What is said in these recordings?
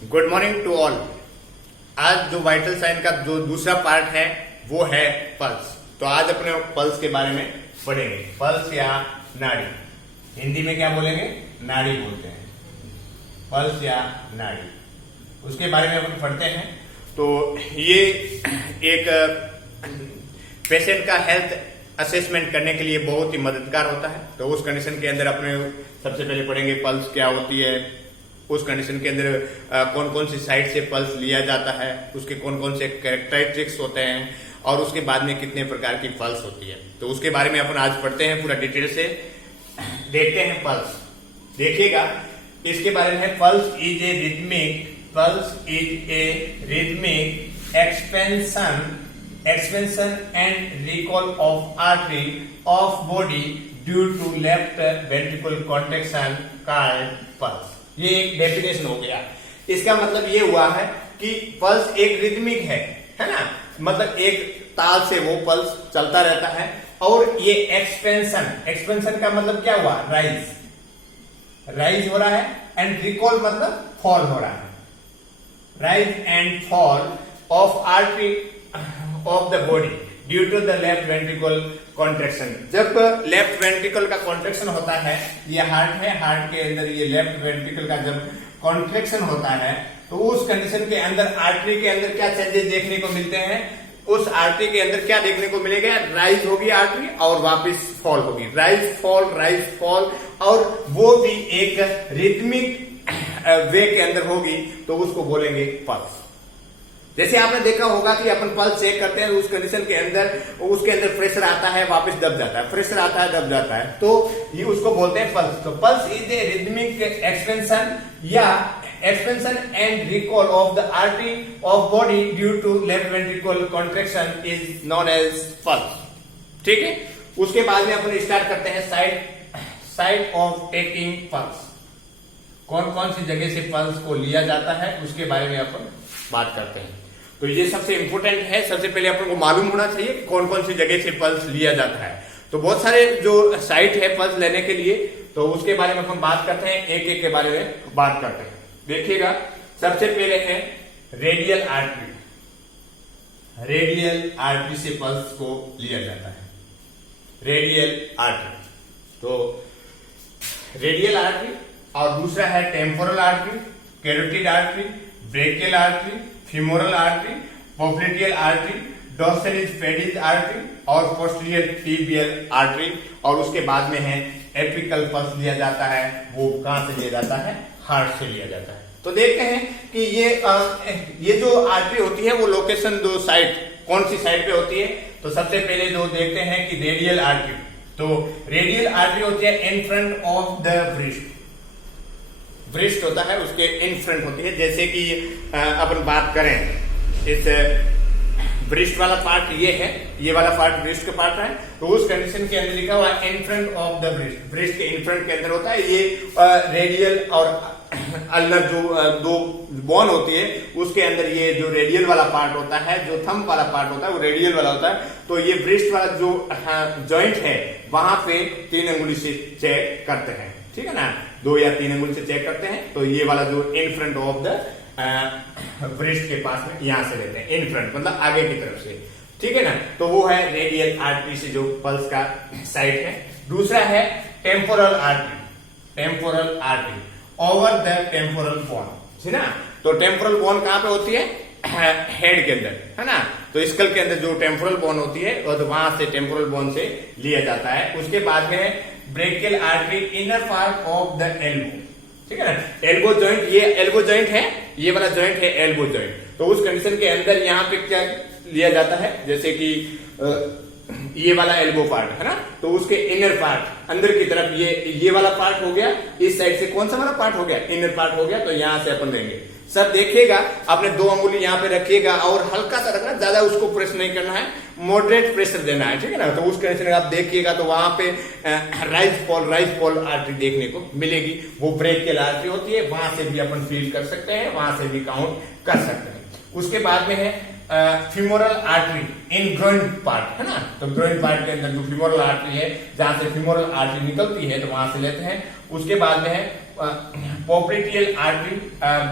Good morning to all. आज जो vital sign का जो दूसरा पार्ट है वो है पल्स। तो आज अपने पल्स के बारे में पढ़ेंगे। पल्स या नाड़ी, हिंदी में क्या बोलेंगे? नाड़ी बोलते हैं। पल्स या नाड़ी, उसके बारे में अपन पढ़ते हैं। तो ये एक पेशेंट का हेल्थ असेसमेंट करने के लिए बहुत ही मददगार होता है। तो उस कंडीशन के अंदर अपने सबसे पहले पढ़ेंगे पल्स क्या होती है, उस कंडीशन के अंदर कौन कौन सी साइड से पल्स लिया जाता है, उसके कौन कौन से कैरेक्टरिस्टिक्स होते हैं और उसके बाद में कितने प्रकार की पल्स होती है। तो उसके बारे में अपन आज पढ़ते हैं, पूरा डिटेल से देखते हैं। पल्स देखिएगा, इसके बारे में pulse is a rhythmic expansion and recall of artery of body due to left ventricle contraction called pulse। ये एक डेफिनेशन हो गया। इसका मतलब ये हुआ है कि पल्स एक रिदमिक है ना, मतलब एक ताल से वो पल्स चलता रहता है। और ये एक्सपेंशन का मतलब क्या हुआ? राइज हो रहा है, एंड रिकॉल मतलब फॉल हो रहा है। Rise and fall of artery of the body due to the left ventricle contraction. जब लेफ्ट वेंट्रिकल का कॉन्ट्रेक्शन होता है, ये हार्ट है, हार्ट के अंदर ये लेफ्ट वेंट्रिकल का जब कॉन्ट्रेक्शन होता है तो उस कंडीशन के अंदर आर्टरी के अंदर क्या चेंजेस देखने को मिलते हैं? उस आर्टरी के अंदर क्या देखने को मिलेगा? राइज होगी आर्टरी और वापस फॉल होगी, राइज फॉल, और वो भी एक रिदमिक वे के अंदर होगी। तो उसको बोलेंगे पल्स। जैसे आपने देखा होगा कि अपन पल्स चेक करते हैं, उस कंडीशन के अंदर उसके अंदर प्रेशर आता है, वापस दब जाता है, प्रेशर आता है, दब जाता है, तो ये उसको बोलते हैं पल्स। तो pulse is a rhythmic expansion and recall of the artery of body due to left ventricle contraction is known as pulse. ठीक है, उसके बाद में अपन स्टार्ट करते हैं साइड ऑफ टेकिंग पल्स। कौन कौन सी जगह से पल्स को लिया जाता है उसके बारे में अपन बात करते हैं। तो ये सबसे इंपॉर्टेंट है। सबसे पहले अपन को मालूम होना चाहिए कि कौन कौन सी जगह से पल्स लिया जाता है। तो बहुत सारे जो साइट है पल्स लेने के लिए, तो उसके बारे में अपन बात करते हैं, एक एक के बारे में बात करते हैं। देखिएगा, सबसे पहले है रेडियल आर्टरी। रेडियल आर्टरी से पल्स को लिया जाता है, रेडियल आर्टरी। तो रेडियल आर्टरी, और दूसरा है temporal artery, carotid artery, brachial artery, femoral artery, popliteal artery, dorsalis pedis artery और पोस्टीरियर टिबियल आर्टरी। और उसके बाद में है एपिकल पल्स लिया जाता है। वो कहां से लिया जाता है? हार्ट से लिया जाता है। तो देखते हैं कि ये जो आर्टरी होती है वो लोकेशन दो साइड कौन सी साइड पे होती है। तो सबसे पहले जो देखते हैं कि रेडियल आर्टरी। तो रेडियल आर्टरी होती है in front of the breast होता है, उसके इन फ्रंट होती है। जैसे कि अपन बात करें, इस ब्रेस्ट वाला पार्ट ये है, ये वाला पार्ट ब्रेस्ट का पार्ट है। तो उस कंडीशन के अंदर लिखा हुआ है in front of the breast, breast के इन फ्रंट के अंदर होता है। ये रेडियल और अल्नर जो दो बोन होती है, उसके अंदर ये जो रेडियल वाला पार्ट होता है, जो थंब वाला पार्ट होता है, वो रेडियल वाला होता है। तो ये ब्रेस्ट वाला जो जॉइंट है वहां पे 3 अंगुली से चेक करते हैं, ठीक है ना, 2 या 3 अंगुल से चेक करते हैं। तो ये वाला जो in front of the breast के पास में यहां से लेते हैं, इन फ्रंट मतलब आगे की तरफ से, ठीक है ना। तो वो है रेडियल आर्टरी से जो पल्स का साइड है। दूसरा है temporal artery over the temporal bone, है ना। तो टेम्पोरल बोन कहां पे होती है? हेड के अंदर, है ना। तो स्कल के अंदर जो टेम्पोरल बोन होती है, और वहां से टेम्पोरल बोन से लिया जाता है। उसके बाद में brachial artery inner part of the elbow, ठीक है ना। एल्बो जॉइंट, ये एल्बो जॉइंट है, ये वाला जॉइंट है एल्बो जॉइंट। तो उस कंडीशन के अंदर यहाँ पे क्या लिया जाता है? जैसे कि ये वाला एल्बो पार्ट है ना, तो उसके इनर पार्ट अंदर की तरफ ये वाला पार्ट हो गया। इस साइड से कौन सा वाला पार्ट हो गया? इनर पार्ट हो गया। तो यहां से अपन लेंगे। सब देखिएगा, आपने 2 अंगुली यहाँ पे रखिएगा और हल्का सा रखना, ज्यादा उसको प्रेस नहीं करना है, मॉडरेट प्रेशर देना है, ठीक है ना। तो उस कंडीशन में आप देखिएगा तो वहां पे राइज फॉल आर्टरी देखने को मिलेगी। वो ब्रेकियल आर्टरी होती है, वहां से भी अपन फील कर सकते हैं, वहां से भी काउंट कर सकते हैं। उसके बाद में है फीमोरल आर्टरी इन ग्रोइन पार्ट, है ना। तो ग्रोइन पार्ट के अंदर जो फीमोरल आर्टरी है, जहां से फीमोरल आर्टरी निकलती है, तो वहां से लेते हैं। उसके बाद में है popliteal artery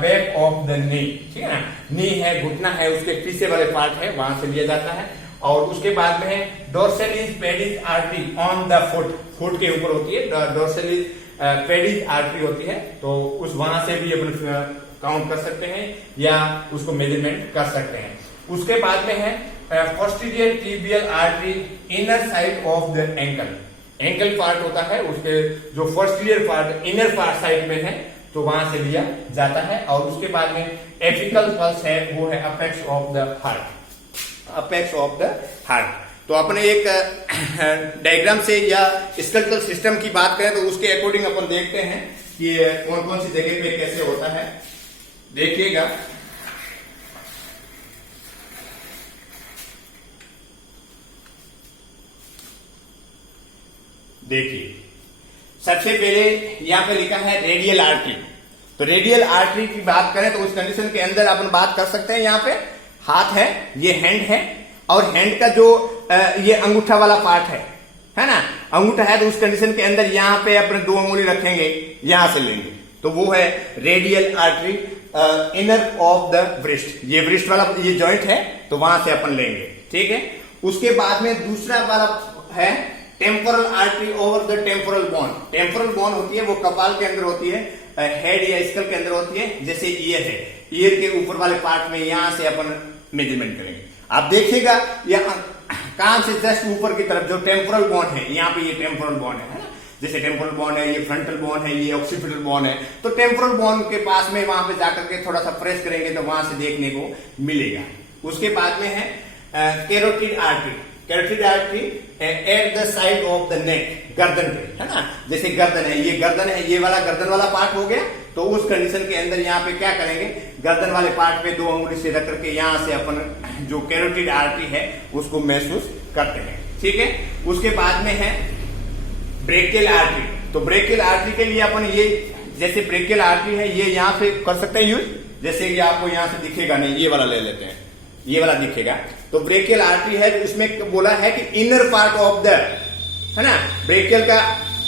back of the knee, ठीक है ना, नी है घुटना है उसके पीछे वाले पार्ट है वहां से लिया जाता है। और उसके बाद में है dorsalis pedis artery on the foot, foot के ऊपर होती है डोर्सैलिस पेडिस आर्टरी होती है, तो उस वहां से भी अपन काउंट कर सकते हैं या उसको मेजरमेंट कर सकते हैं। उसके बाद में है posterior tibial artery inner side of the ankle, ankle part होता है उसके जो posterior part inner part side में है तो वहां से लिया जाता है। और उसके बाद में एपिकल पल्स है वो है apex of the heart, apex of the heart. तो अपने एक डायग्राम से या स्केलेटल सिस्टम की बात करें तो उसके अकॉर्डिंग अपन देखते हैं कि कौन कौन सी जगह पे कैसे होता है। देखिएगा देखिए सबसे पहले यहां पे लिखा है रेडियल आर्टरी। तो रेडियल आर्टरी की बात करें तो उस कंडीशन के अंदर अपन बात कर सकते हैं, यहां पे हाथ है, ये हैंड है और हैंड का जो ये अंगूठा वाला पार्ट है ना, अंगूठा है तो उस कंडीशन के अंदर यहां पे अपने 2 उंगली रखेंगे, यहां से लेंगे तो वो है radial artery inner of the breast, ये ब्रिस्ट वाला ये जॉइंट है तो वहां से अपन लेंगे, ठीक है। उसके बाद में दूसरा वाला है temporal artery over the temporal bone. Temporal bone होती है वो कपाल के अंदर होती है, हेड या स्कल के अंदर होती है, जैसे ईयर है, ईयर के ऊपर वाले पार्ट में यहां से अपन मेजरमेंट करेंगे। आप देखिएगा यहाँ कान से जस्ट ऊपर की तरफ जो टेम्पोरल बोन है, यहाँ पे ये टेम्पोरल बोन है ना, जैसे टेम्पोरल बोन है, ये फ्रंटल बोन है, ये ऑक्सीपिटल बोन है, तो टेम्पोरल बोन के पास में वहां पे जाकर के थोड़ा सा प्रेस करेंगे तो वहां से देखने को मिलेगा। उसके बाद में है carotid artery, carotid artery at the side of the neck, गर्दन पे है ना, जैसे गर्दन है, ये गर्दन है, ये वाला गर्दन वाला पार्ट हो गया, तो उस कंडीशन के अंदर यहाँ पे क्या करेंगे, गर्दन वाले पार्ट पे 2 उंगली से रख करके यहां से अपन जो कैरोटिड आर्टरी है उसको महसूस करते हैं, ठीक है। उसके बाद में है ब्रेकियल आर्टरी। तो ब्रेकियल आर्टरी के लिए अपन ये जैसे ब्रेकियल आर्टरी है ये यहां से कर सकते हैं यूज, जैसे कि आपको यहां से दिखेगा नहीं, ये वाला ले लेते हैं, ये वाला दिखेगा, तो ब्रेकियल आर्टरी है, उसमें बोला है कि इनर पार्ट ऑफ द, है ना, ब्रेकियल का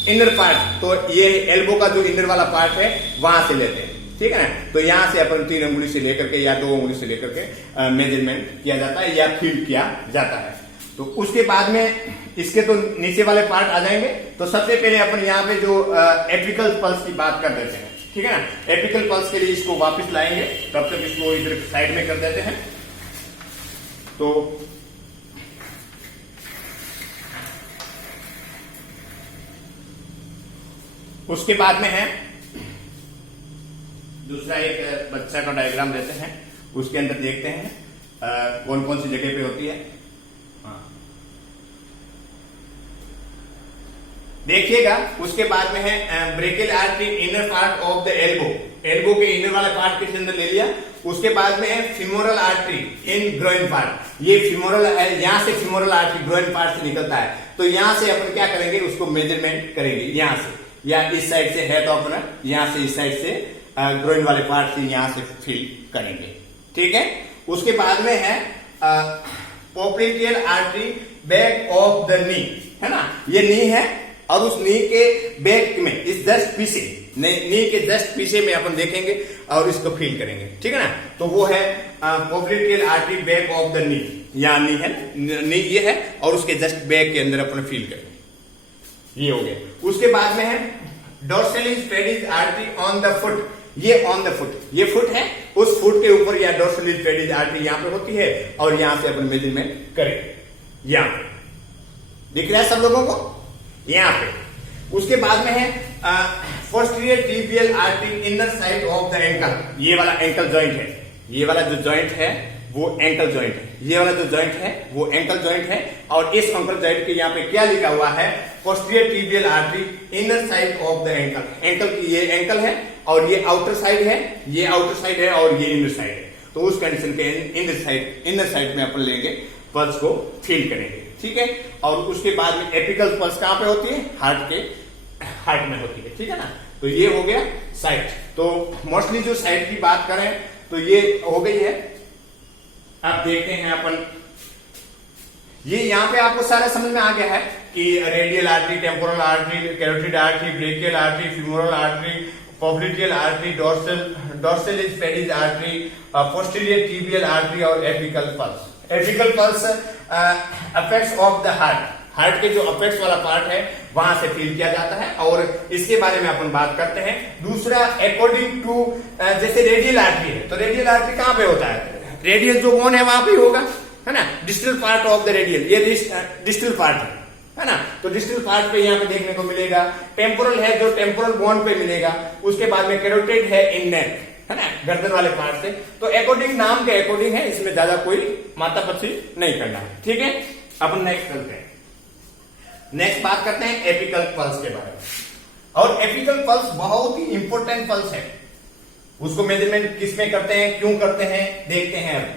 इनर पार्ट, तो ये एल्बो का जो इनर वाला पार्ट है वहां से लेते हैं, ठीक है ना। तो यहां से अपन 3 उंगली से लेकर के या 2 उंगली से लेकर के मेजरमेंट किया जाता है या फील किया जाता है। तो उसके बाद में इसके तो नीचे वाले पार्ट आ जाएंगे। तो सबसे पहले अपन यहाँ पे जो एपिकल पल्स की बात कर देते हैं, ठीक है ना। एपिकल पल्स के लिए इसको वापस लाएंगे, तब तक इसको इधर साइड में कर देते हैं। तो उसके बाद में है दूसरा एक बच्चा का डायग्राम देते हैं, उसके अंदर देखते हैं कौन कौन सी जगह पे होती है। देखिएगा उसके बाद में है brachial artery inner part of the elbow, elbow के इनर वाला पार्ट किसके अंदर ले लिया। उसके बाद में है फीमोरल आर्टरी इन ग्रोइन पार्ट, ये फीमोरल है, यहां से फीमोरल आर्टरी ग्रोइन पार्ट से निकलता है, तो यहां से अपन क्या करेंगे, उसको मेजरमेंट करेंगे यहां से, या इस साइड से है तो अपन यहां से इस साइड से ग्रोइन वाले पार्ट से यहां से फील करेंगे, ठीक है। उसके बाद में है popliteal artery back of the knee, है ना, ये नी है और उस नी के बैक में इस जस्ट पीछे, नी के जस्ट पीछे में अपन देखेंगे और इसको फील करेंगे, ठीक है ना। तो वो है popliteal artery back of the knee, यहाँ नी है, नी ये है और उसके जस्ट बैक के अंदर अपन फील करेंगे, ये हो गया। उसके बाद में है dorsalis pedis artery on the foot, ये ऑन द फुट, ये फुट है, उस फुट के ऊपर या डोर्सैलिस पेडिस आर्टरी यहाँ पे होती है और यहां से अपन मेजरमेंट करेंगे, यहां पे दिख रहा है सब लोगों को यहां पे। उसके बाद में है posterior tibial artery inner side of the ankle, ये वाला एंकल जॉइंट है, ये वाला जो जॉइंट है वो एंकल जॉइंट है, ये वाला जो जॉइंट है वो एंकल जॉइंट है। और इस एंकल जॉइंट के यहाँ पे क्या लिखा हुआ है, posterior tibial artery inner side of the ankle, ankle की ये एंकल है और ये आउटर साइड है, ये आउटर साइड है और ये इनर साइड है। तो उस कंडीशन के इनर साइड में अपन लेंगे, पल्स को फील करेंगे, ठीक है। और उसके बाद में एपिकल पल्स कहां पे होती है, हार्ट में होती है, ठीक है ना। तो ये हो गया साइट। तो मोस्टली जो साइट की बात करें तो ये हो गई है। अब देखते हैं अपन, ये यहां पे आपको सारा समझ में आ गया है कि radial artery, temporal artery, carotid artery, brachial artery, femoral artery, popliteal artery, dorsalis pedis artery, posterior tibial artery और apical pulse. Apical pulse affects of the heart. Heart के जो अपेक्स वाला पार्ट है वहां से फील किया जाता है और इसके बारे में अपन बात करते हैं। दूसरा, अकॉर्डिंग टू जैसे रेडियल आर्टरी है, तो रेडियल आर्टरी कहां पे होता है? रेडियल जो बोन है वहां पे होगा, है ना, distal part of the radial, ये डिस्टल पार्ट है ना, तो डिस्टल पार्ट पे यहाँ पे देखने को मिलेगा। टेम्पोरल है जो टेम्पोरल बोन पे मिलेगा। उसके बाद में कैरोटिड है इन नेक, है ना, गर्दन वाले पार्ट से। तो अकॉर्डिंग, नाम के अकॉर्डिंग है, इसमें ज्यादा कोई मातापच्ची नहीं करना है। ठीक है, अपन नेक्स्ट करते हैं। नेक्स्ट बात करते हैं एपिकल पल्स के बारे में। और एपिकल पल्स बहुत ही इंपॉर्टेंट पल्स है। उसको मेजरमेंट किस में करते हैं, क्यों करते हैं, देखते हैं अब।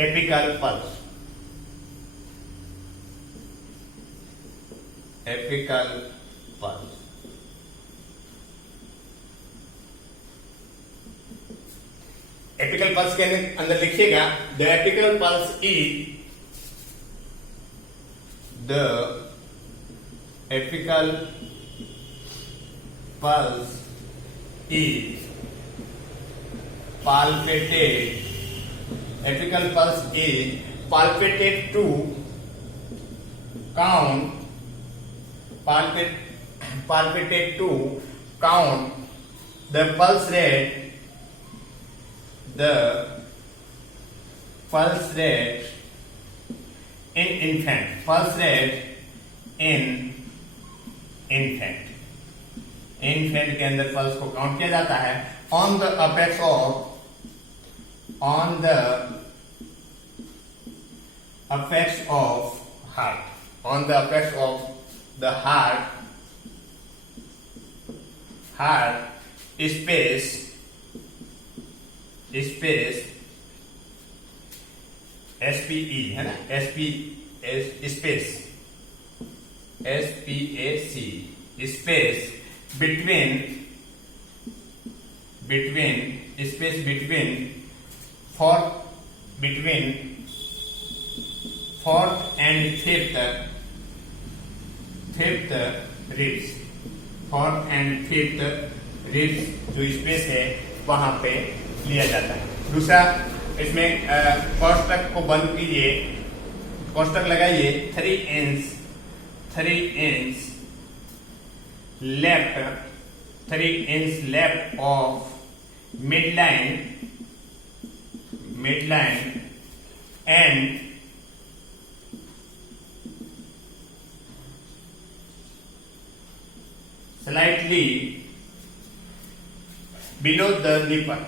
Apical pulse, apical pulse. Apical pulse के अंदर लिखिएगा, the apical pulse is, the apical pulse is palpated, apical pulse is palpated to count, palpated to count the pulse rate, the pulse rate in infant, pulse rate in infant, infant के अंदर pulse को count किया जाता है on the apex of, on the apex of heart, on the apex of the heart space SPE है ना, space space between fourth and fifth ribs, fourth and fifth ribs जो space है वहां पे लिया जाता है। दूसरा, इसमें कोष्टक को बंद कीजिए, कोष्टक लगाइए, 3 inch left of midline and slightly below the nipple,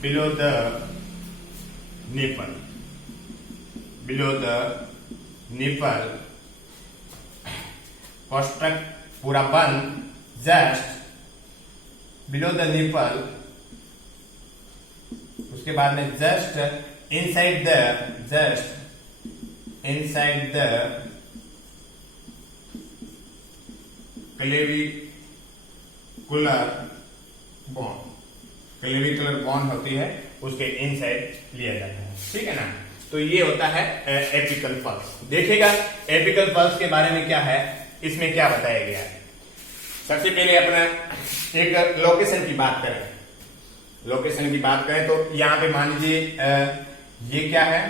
below the nipple, कोष्टक पूरा बंद, जस्ट बिलो द निपल। उसके बाद में just inside the clavicular bone होती है, उसके इनसाइड लिया जाता है। ठीक है ना, तो ये होता है एपिकल पल्स। देखिएगा एपिकल पल्स के बारे में क्या है, इसमें क्या बताया गया है। सबसे पहले अपना एक लोकेशन की बात करें तो यहां पे मान लीजिए ये क्या है,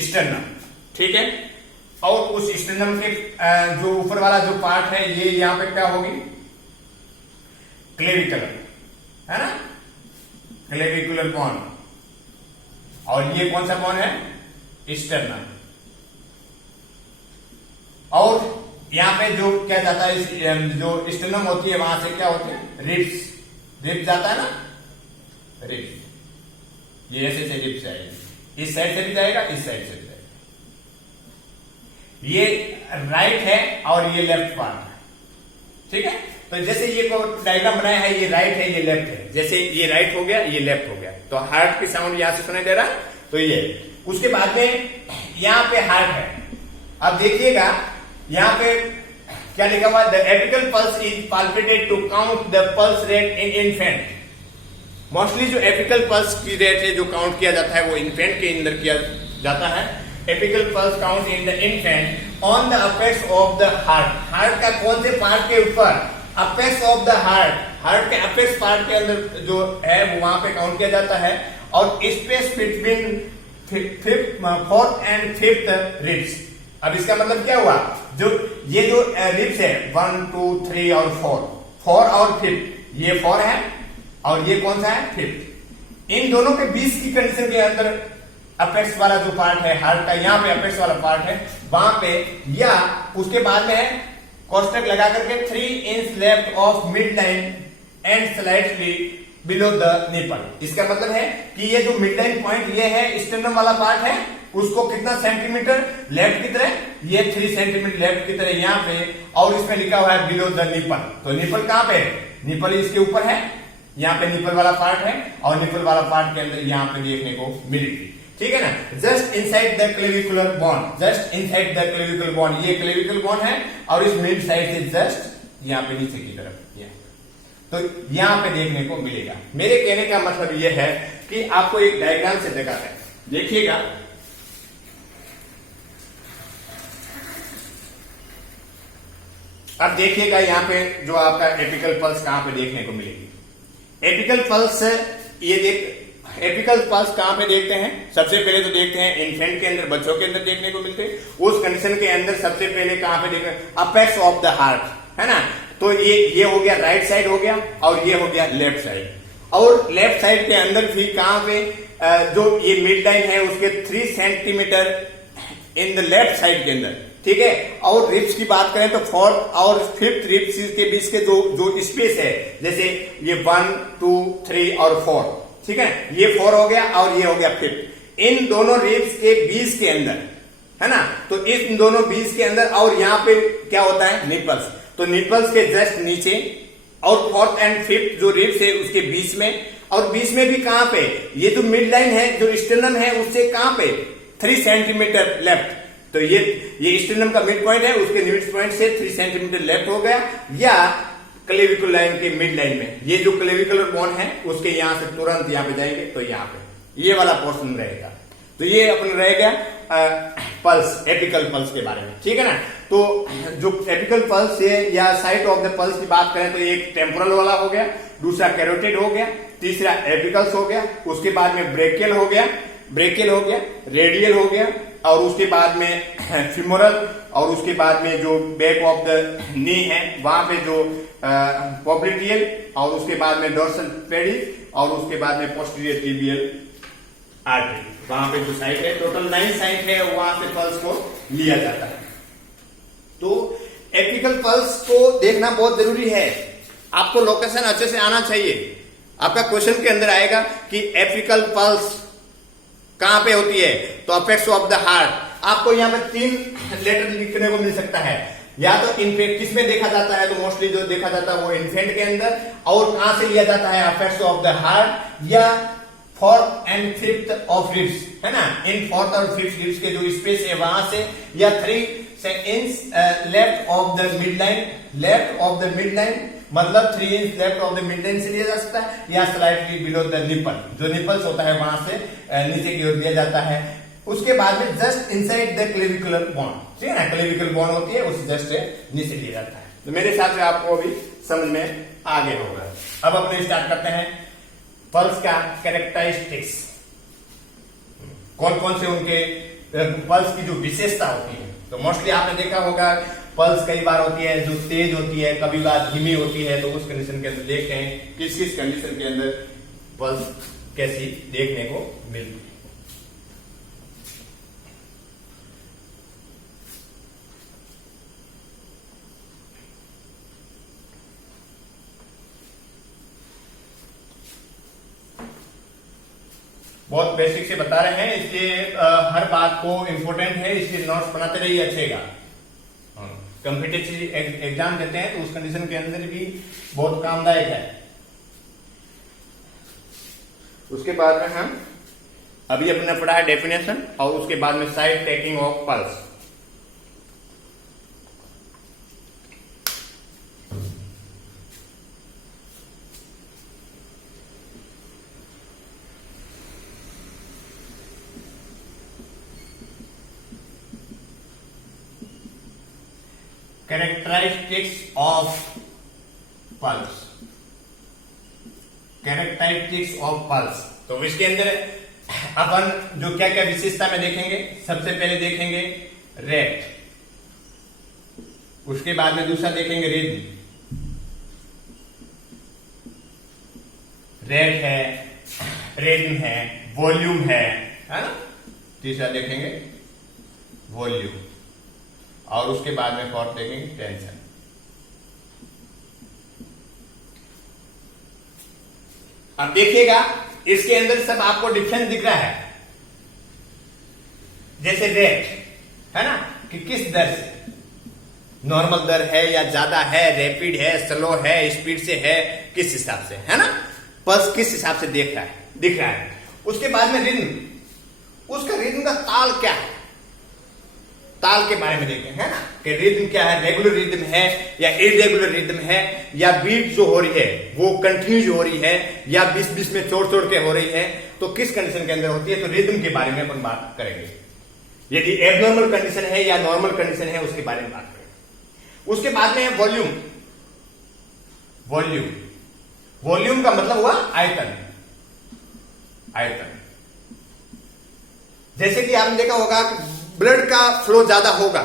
स्टर्नम, ठीक है, और उस स्टर्नम के जो ऊपर वाला जो पार्ट है ये यहां पे क्या होगी, क्लेविकुलर, है ना, क्लेविकुलर बोन, और ये कौन सा बोन है, स्टर्नम। और यहां पे जो क्या जाता है, जो स्टर्नम होती है वहां से क्या होती है, रिब्स जाता है ना, रिब्स, ये ऐसे रिब्स आएगी, इस साइड से भी जाएगा, इस साइड से भी जाएगा। ये राइट है और ये लेफ्ट पार्ट है, ठीक है। तो जैसे ये डायग्राम बनाया है, ये राइट है, ये लेफ्ट है। जैसे ये राइट हो गया, ये लेफ्ट हो गया, तो हार्ट की साउंड यहां से सुनाई दे रहा है। तो ये उसके बाद में यहां पे हार्ट है। अब देखिएगा यहां पे क्या लिखा हुआ है, the apical pulse is palpated to count the pulse rate in infant. Mostly जो एपिकल पल्स की रेट है जो काउंट किया जाता है वो इन्फेंट के अंदर किया जाता है। Apical pulse count in the infant on the apex of the heart. Heart का कौन से पार्ट के ऊपर? Apex of the heart. Heart के अपेक्स पार्ट के अंदर जो है वो वहां पे काउंट किया जाता है। और space between fourth and fifth ribs. अब इसका मतलब क्या हुआ, जो ये जो रिब्स है 1 2 3 और 4 और 5, ये 4 है और ये कौन सा है 5। इन दोनों के बीच की कंडीशन के अंदर अपेक्स वाला जो पार्ट है हार्ट का, यहाँ पे अपेक्स वाला पार्ट है वहां पे, या उसके बाद में है कोष्टक लगा करके 3 inch left of mid line and slightly below the nipple. इसका मतलब है कि ये जो मिड लाइन पॉइंट ये है स्टेर्नम वाला पार्ट है, उसको कितना सेंटीमीटर लेफ्ट की तरह, ये 3 सेंटीमीटर लेफ्ट की तरह यहाँ पे, और इसमें लिखा हुआ है बिलो द निपल। तो निपल कहां पे है? निपल इसके ऊपर है, यहाँ पे निपल वाला पार्ट है और निपल वाला पार्ट के अंदर यहाँ पे देखने को मिलेगी, ठीक है ना। Just inside the clavicular bone, just inside the clavicular bone, ये क्लेविकुलर बोन है और इस मिड साइड से जस्ट यहाँ पे नीचे की तरफ, तो यहां पे देखने को मिलेगा। मेरे कहने का मतलब यह है कि आपको एक डायग्राम से दिखाते हैं, देखिएगा। अब देखिएगा यहां पे जो आपका एपिकल पल्स कहां पे देखने को मिलेगी। एपिकल पल्स ये देख, एपिकल पल्स कहां पे देखते हैं? सबसे पहले तो देखते हैं इन्फेंट के अंदर, बच्चों के अंदर देखने को मिलते हैं। उस कंडीशन के अंदर सबसे पहले कहां पे देखते हैं? अपेक्स ऑफ द हार्ट, है ना। तो ये हो गया राइट साइड हो गया और ये हो गया लेफ्ट साइड। और लेफ्ट साइड के अंदर भी कहां पे जो ये मिड लाइन है उसके 3 centimetre in the left side के अंदर, ठीक है। और रिब्स की बात करें तो 4th और 5th रिब्स के बीच के जो स्पेस है, जैसे ये 1 2 3 और 4, ठीक है, ये 4 हो गया और ये हो गया 5th। इन दोनों रिब्स के बीच के अंदर, है ना, तो इन दोनों बीच के अंदर, और यहाँ पे क्या होता है? निपल्स। तो निपल्स के जस्ट नीचे और 4th एंड 5th जो रिब्स है उसके बीच में, और बीच में भी कहां पे? ये जो मिड लाइन है जो स्टेर्नम है उससे कहां पे? 3 सेंटीमीटर लेफ्ट। तो ये स्टेर्नम का मिड पॉइंट है, उसके मिड पॉइंट से 3 सेंटीमीटर लेफ्ट हो गया, या क्लेविकुलर लाइन के मिड लाइन में ये जो क्लेविकुलर बोन है उसके यहां से तुरंत यहां पे जाएंगे तो यहां पे ये वाला पोर्शन रहेगा। तो ये अपन रहेगा पल्स, एपिकल पल्स के बारे में, ठीक है ना। तो जो एपिकल पल्स है या साइट ऑफ द पल्स की बात करें तो एक टेम्पोरल वाला हो गया, दूसरा कैरोटिड हो गया, तीसरा एपिकल्स हो गया, उसके बाद में ब्रेकियल हो गया, रेडियल हो गया, और उसके बाद में फिमोरल, और उसके बाद में जो बैक ऑफ द नी है वहां पे जो पॉप्लिटियल, और उसके बाद में डोर्सल पेडिस, और उसके बाद में पोस्टीरियर टिबियल आर्टरी। वहां पे जो साइट है टोटल 9 साइट है, वहां से पल्स को लिया जाता है। तो एपिकल पल्स को देखना बहुत जरूरी है, आपको लोकेशन अच्छे से आना चाहिए। आपका क्वेश्चन के अंदर आएगा कि एपिकल पल्स कहां पे होती है, तो अपेक्स ऑफ द हार्ट। आपको यहाँ पे 3 लेटर लिखने को मिल सकता है, या तो इन्फेंट किसमें देखा जाता है, तो मोस्टली जो देखा जाता है वो इन्फेंट के अंदर, और कहां से लिया जाता है? अपेक्स ऑफ द हार्ट या 4th and 5th of ribs, है ना। इन 4th और 5th रिब्स के जो स्पेस है वहां से, या 3 inch left of the mid line, left of the mid line मतलब 3 inch left of the mid line से लिया जा सकता है, या स्लाइटली बिलो द निपल, जो निपल्स होता है वहां से नीचे की ओर दिया जाता है। उसके बाद में just inside the clavicular bone, ठीक है ना, क्लेविकुलर बोन होती है उस जस्ट नीचे लिया जाता है। तो मेरे हिसाब से आपको अभी समझ में आ गया होगा। अब अपने स्टार्ट करते हैं पल्स का कैरेक्टरिस्टिक्स, कौन कौन से उनके पल्स की जो विशेषता होती है। तो मोस्टली आपने देखा होगा पल्स कई बार होती है जो तेज होती है, कभी बार धीमी होती है। तो उस कंडीशन के अंदर देखते हैं किस किस कंडीशन के अंदर पल्स कैसी देखने को मिलती है। बहुत बेसिक से बता रहे हैं, इसलिए हर बात को इम्पोर्टेंट है, इसलिए नोट्स बनाते रहिए अच्छेगा। कॉम्पिटिटिव एग्जाम देते हैं तो उस कंडीशन के अंदर भी बहुत कामदायक है। उसके बाद में हम अभी अपने पढ़ा है डेफिनेशन, और उसके बाद में side taking of pulse. Characteristics of pulse, characteristics of pulse. तो इसके अंदर अपन जो क्या क्या विशेषता में देखेंगे, सबसे पहले देखेंगे रेट, उसके बाद में दूसरा देखेंगे रिदम, रेट है, रिदम है, वॉल्यूम है ना। तीसरा देखेंगे वॉल्यूम, और उसके बाद में फोर्थ देखेंगे टेंशन। अब देखिएगा इसके अंदर सब आपको डिफरेंस दिख रहा है। जैसे रेट है ना, कि किस दर से, नॉर्मल दर है या ज्यादा है, रैपिड है, स्लो है, स्पीड से है, किस हिसाब से, है ना, पल्स किस हिसाब से दिख रहा है। उसके बाद में रिदम, उसका रिदम का ताल क्या है, ताल के बारे में देखें, है ना, कि रिदम क्या है, रेगुलर रिदम है या इरेगुलर रिदम है, या बीट जो हो रही है वो कंटिन्यूज हो रही है या बीच बीच में छोड़ के हो रही है, तो किस कंडीशन के अंदर होती है। तो रिदम के बारे में अपन बात करेंगे। यदि एबनॉर्मल कंडीशन है या नॉर्मल कंडीशन है उसके बारे में बात करेंगे। उसके बाद में है वॉल्यूम। वॉल्यूम, वॉल्यूम का मतलब हुआ आयतन, आयतन। जैसे कि आपने देखा होगा कि ब्लड का फ्लो ज्यादा होगा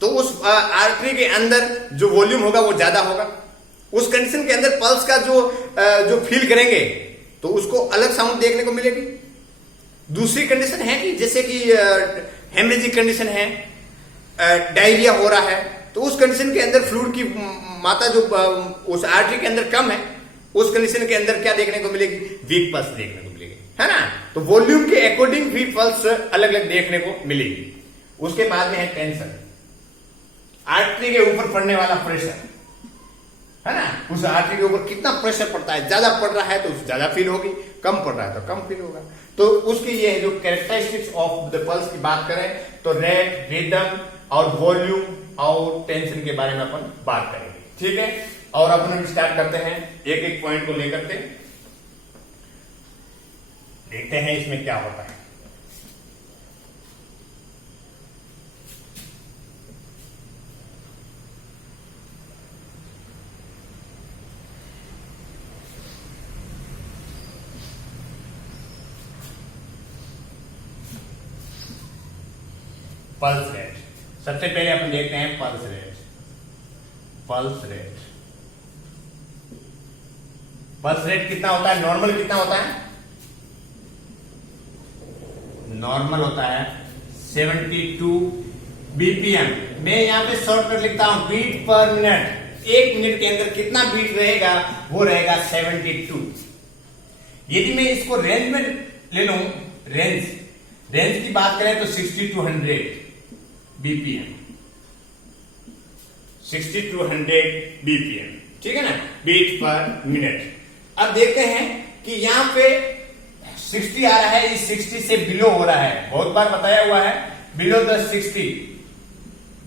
तो उस आर्टरी के अंदर जो वॉल्यूम होगा वो ज्यादा होगा। उस कंडीशन के अंदर पल्स का जो फील करेंगे तो उसको अलग साउंड देखने को मिलेगी। दूसरी कंडीशन है कि जैसे कि हेमरेजिक कंडीशन है, डायरिया हो रहा है, तो उस कंडीशन के अंदर फ्लूइड की मात्रा जो उस आर्टरी के अंदर कम है, उस कंडीशन के अंदर क्या देखने को मिलेगी, वीक पल्स देखने को मिलेगी, है ना। तो वॉल्यूम के अकॉर्डिंग वीक पल्स अलग अलग देखने को मिलेगी। उसके बाद में है टेंशन, आर्टरी के ऊपर पड़ने वाला प्रेशर, है ना, उस आर्टरी के ऊपर कितना प्रेशर पड़ता है, ज्यादा पड़ रहा है तो ज्यादा फील होगी, कम पड़ रहा है तो कम फील होगा। तो उसकी ये जो कैरेक्टरिस्टिक्स ऑफ द पल्स की बात करें तो रेट, रिदम और वॉल्यूम और टेंशन के बारे में अपन बात करेंगे, ठीक है। और अपन स्टार्ट करते हैं एक एक पॉइंट को लेकर के, देखते हैं इसमें क्या होता है। पल्स रेट, सबसे पहले अपन देखते हैं pulse rate. Pulse rate, pulse rate कितना होता है, नॉर्मल कितना होता है, नॉर्मल होता है 72 बीपीएम। मैं यहां पे शॉर्टकट लिखता हूं बीट पर मिनट, एक मिनट के अंदर कितना बीट रहेगा वो रहेगा 72। यदि मैं इसको रेंज में ले लूं, रेंज की बात करें तो 60 to 100 बीपीएम, 60 to 100 बीपीएम, ठीक है ना, बीट पर मिनट। अब देखते हैं कि यहां पे 60 आ रहा है, इस 60 से बिलो हो रहा है, बहुत बार बताया हुआ है, बिलो द 60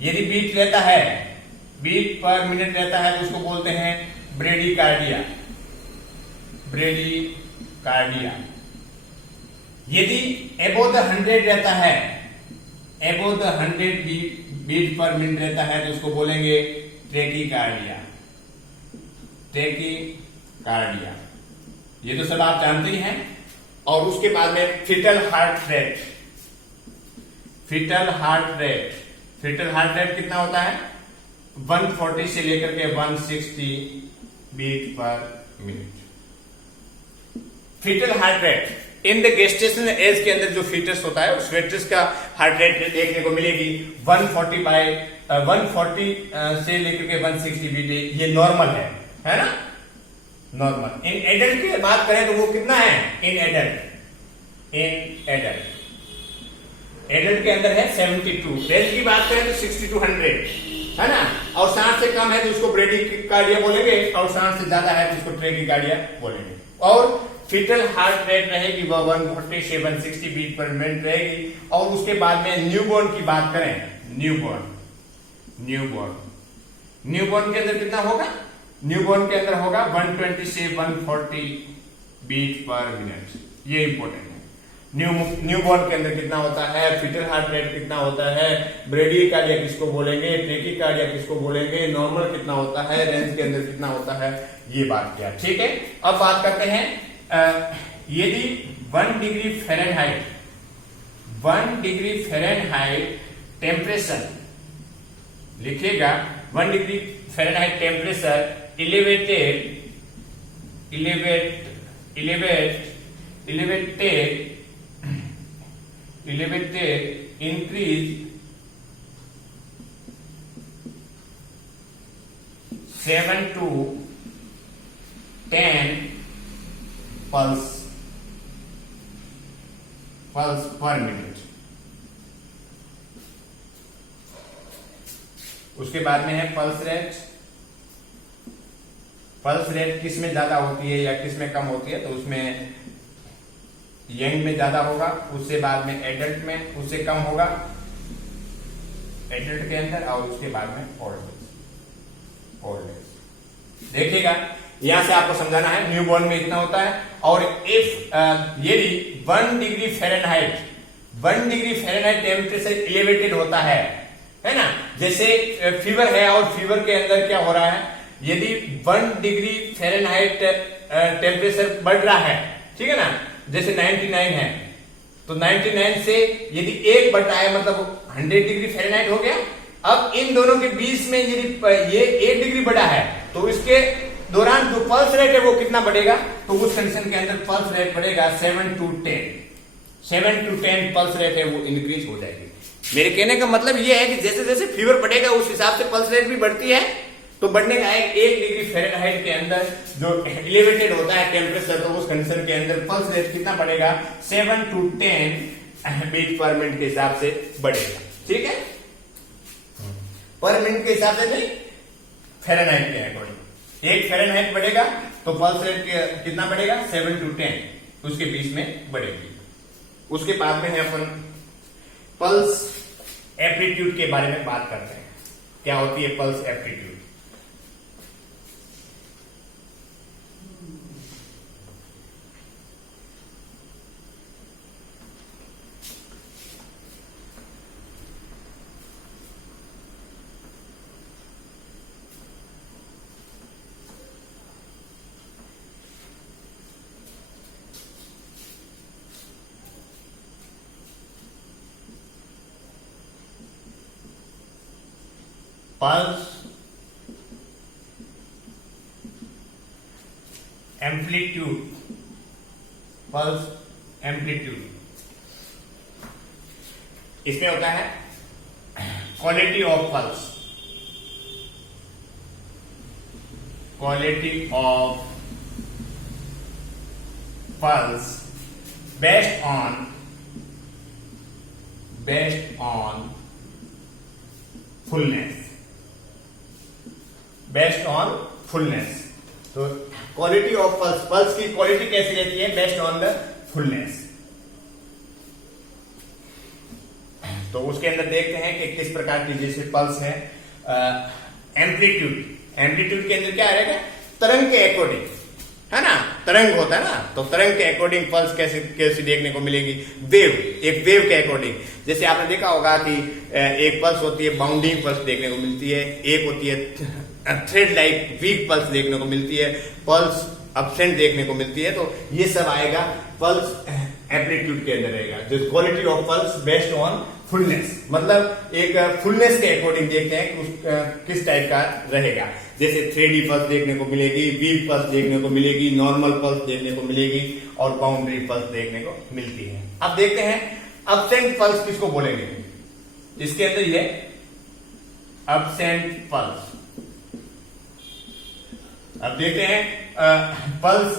यदि बीट रहता है, बीट पर मिनट रहता है तो उसको बोलते हैं ब्रेडिकार्डिया, ब्रेडिकार्डिया। यदि एबो द 100 रहता है, एबो द 100 बीट पर मिनट रहता है तो उसको बोलेंगे ट्रेकिकार्डिया, ट्रेकिकार्डिया। ये तो सब आप जानते ही हैं। और उसके बाद में fetal heart rate, fetal heart rate, fetal heart rate कितना होता है, 140 से लेकर के 160 beat per minute. Fetal heart rate in the gestational age के अंदर जो फीटस होता है उस फीटस का हार्ट रेट देखने को मिलेगी 140 से लेकर के 160 बीट, ये नॉर्मल है ना, नॉर्मल। इन एडल्ट की बात करें तो वो कितना है, in adult in adult. Adult के अंदर है 72। रेंज की बात करें तो 60 to 100 है ना, और 60 से कम है तो उसको ब्रेडिकार्डिया बोलेंगे, और 60 से ज्यादा है तो उसको ट्रेकिकार्डिया बोलेंगे। और फीटल हार्ट रेट रहेगी वह 147 160 बीट पर मिनट रहेगी। और उसके बाद में न्यूबॉर्न की बात करें, न्यूबॉर्न के अंदर कितना होगा, न्यूबॉर्न के अंदर होगा 120 से 140 बीट पर मिनट। ये इंपॉर्टेंट है। न्यूबॉर्न के अंदर कितना होता है, फीटल हार्ट रेट कितना होता है, ब्रेडिकार्डिया किसको बोलेंगे, ट्रेकिकार्डिया किसको बोलेंगे, नॉर्मल कितना होता है, रेंज के अंदर कितना होता है, ये बात किया। ठीक है, अब बात करते हैं यदि 1 डिग्री फ़ारेनहाइट टेम्परेचर लिखिएगा, 1 degree Fahrenheit temperature elevated increase 7 to 10 pulse per minute। उसके बाद में है पल्स रेट। पल्स रेट किस में ज्यादा होती है या किस में कम होती है, तो उसमें यंग में ज्यादा होगा, उससे बाद में एडल्ट में उससे कम होगा, एडल्ट के अंदर, और उसके बाद में ओल्ड एज। देखिएगा, यहां से आपको समझाना है न्यूबॉर्न में इतना होता है। और इफ यदि 1 डिग्री फ़ारेनहाइट टेम्परेचर एलिवेटेड होता है ना, जैसे फीवर है और फीवर के अंदर क्या हो रहा है, यदि 1 डिग्री फ़ारेनहाइट टेम्परेचर बढ़ रहा है, ठीक है ना, जैसे 99 है तो 99 से यदि 1 बढ़ रहा है मतलब 100 डिग्री फ़ारेनहाइट हो गया। अब इन दोनों के बीच में यदि ये 1 डिग्री बढ़ा है तो इसके दौरान जो पल्स रेट है वो कितना बढ़ेगा, तो उस कंडीशन के अंदर पल्स रेट बढ़ेगा 7 to 10 पल्स रेट है वो इंक्रीज हो जाएगी। मेरे कहने का मतलब ये है कि जैसे जैसे फीवर बढ़ेगा उस हिसाब से पल्स रेट भी बढ़ती है। तो बढ़ने का 1 डिग्री फ़ारेनहाइट के अंदर जो एलिवेटेड होता है टेम्परेचर, तो उस कंडीशन के अंदर पल्स रेट कितना बढ़ेगा, 7 to 10 बीट पर मिनट के हिसाब से बढ़ेगा। ठीक है, पर मिनट के हिसाब से नहीं, फ़ारेनहाइट के अकॉर्डिंग। 1 फ़ारेनहाइट बढ़ेगा तो पल्स रेट कितना बढ़ेगा, 7 to 10 उसके बीच में बढ़ेगी। उसके बाद में है अपन पल्स एप्टीट्यूड के बारे में बात करते हैं। क्या होती है पल्स एप्टीट्यूड? पल्स एम्पलीट्यूड इसमें होता है quality of pulse based on fullness. तो क्वालिटी ऑफ पल्स की क्वालिटी कैसी रहती है, बेस्ड ऑन द फुलनेस। तो उसके अंदर देखते हैं कि किस प्रकार की जैसे पल्स है। एम्पलीट्यूड के अंदर क्या रहेगा, तरंग के अकॉर्डिंग, है ना, तरंग होता है ना, तो तरंग के अकॉर्डिंग पल्स कैसी देखने को मिलेगी, एक वेव के अकॉर्डिंग। जैसे आपने देखा होगा कि एक पल्स होती है बाउंडिंग पल्स देखने को मिलती है, एक होती है थ्रेड लाइक वीक पल्स देखने को मिलती है, पल्स अपसेंट देखने को मिलती है। तो ये सब आएगा पल्स एम्पलीट्यूड के अंदर रहेगा। जो quality of pulse based on fullness, मतलब एक फुलनेस के अकॉर्डिंग देखते हैं कि किस टाइप का रहेगा। जैसे 3D पल्स देखने को मिलेगी, वीक पल्स देखने को मिलेगी, नॉर्मल पल्स देखने को मिलेगी और बाउंड्री पल्स देखने को मिलती है। अब देखते हैं अपसेंट पल्स किसको बोलेंगे। इसके अंदर ये अपसेंट पल्स। अब देखते हैं पल्स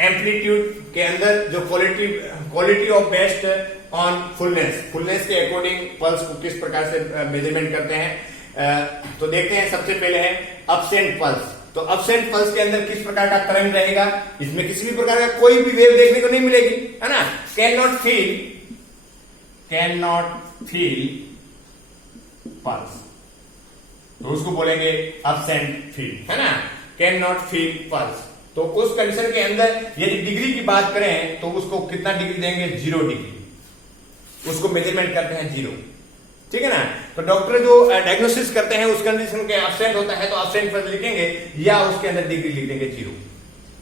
एम्पलीट्यूड के अंदर जो quality of best on fullness के अकॉर्डिंग पल्स को किस प्रकार से मेजरमेंट करते हैं। तो देखते हैं, सबसे पहले है अपसेंट पल्स। तो अपसेंट पल्स के अंदर किस प्रकार का तरंग रहेगा, इसमें किसी भी प्रकार का कोई भी वेव देखने को नहीं मिलेगी, है ना। कैन नॉट फील पल्स, तो उसको बोलेंगे अपसेंट फील, है ना। Can not feel pulse. तो उस कंडीशन के अंदर यदि डिग्री की बात करें तो उसको कितना डिग्री देंगे, 0 डिग्री, उसको मेजरमेंट करते हैं 0, ठीक है ना। तो डॉक्टर जो डायग्नोसिस करते हैं उस कंडीशन के अपसेंट होता है तो अपसेंट पर लिखेंगे या उसके अंदर डिग्री लिख देंगे 0,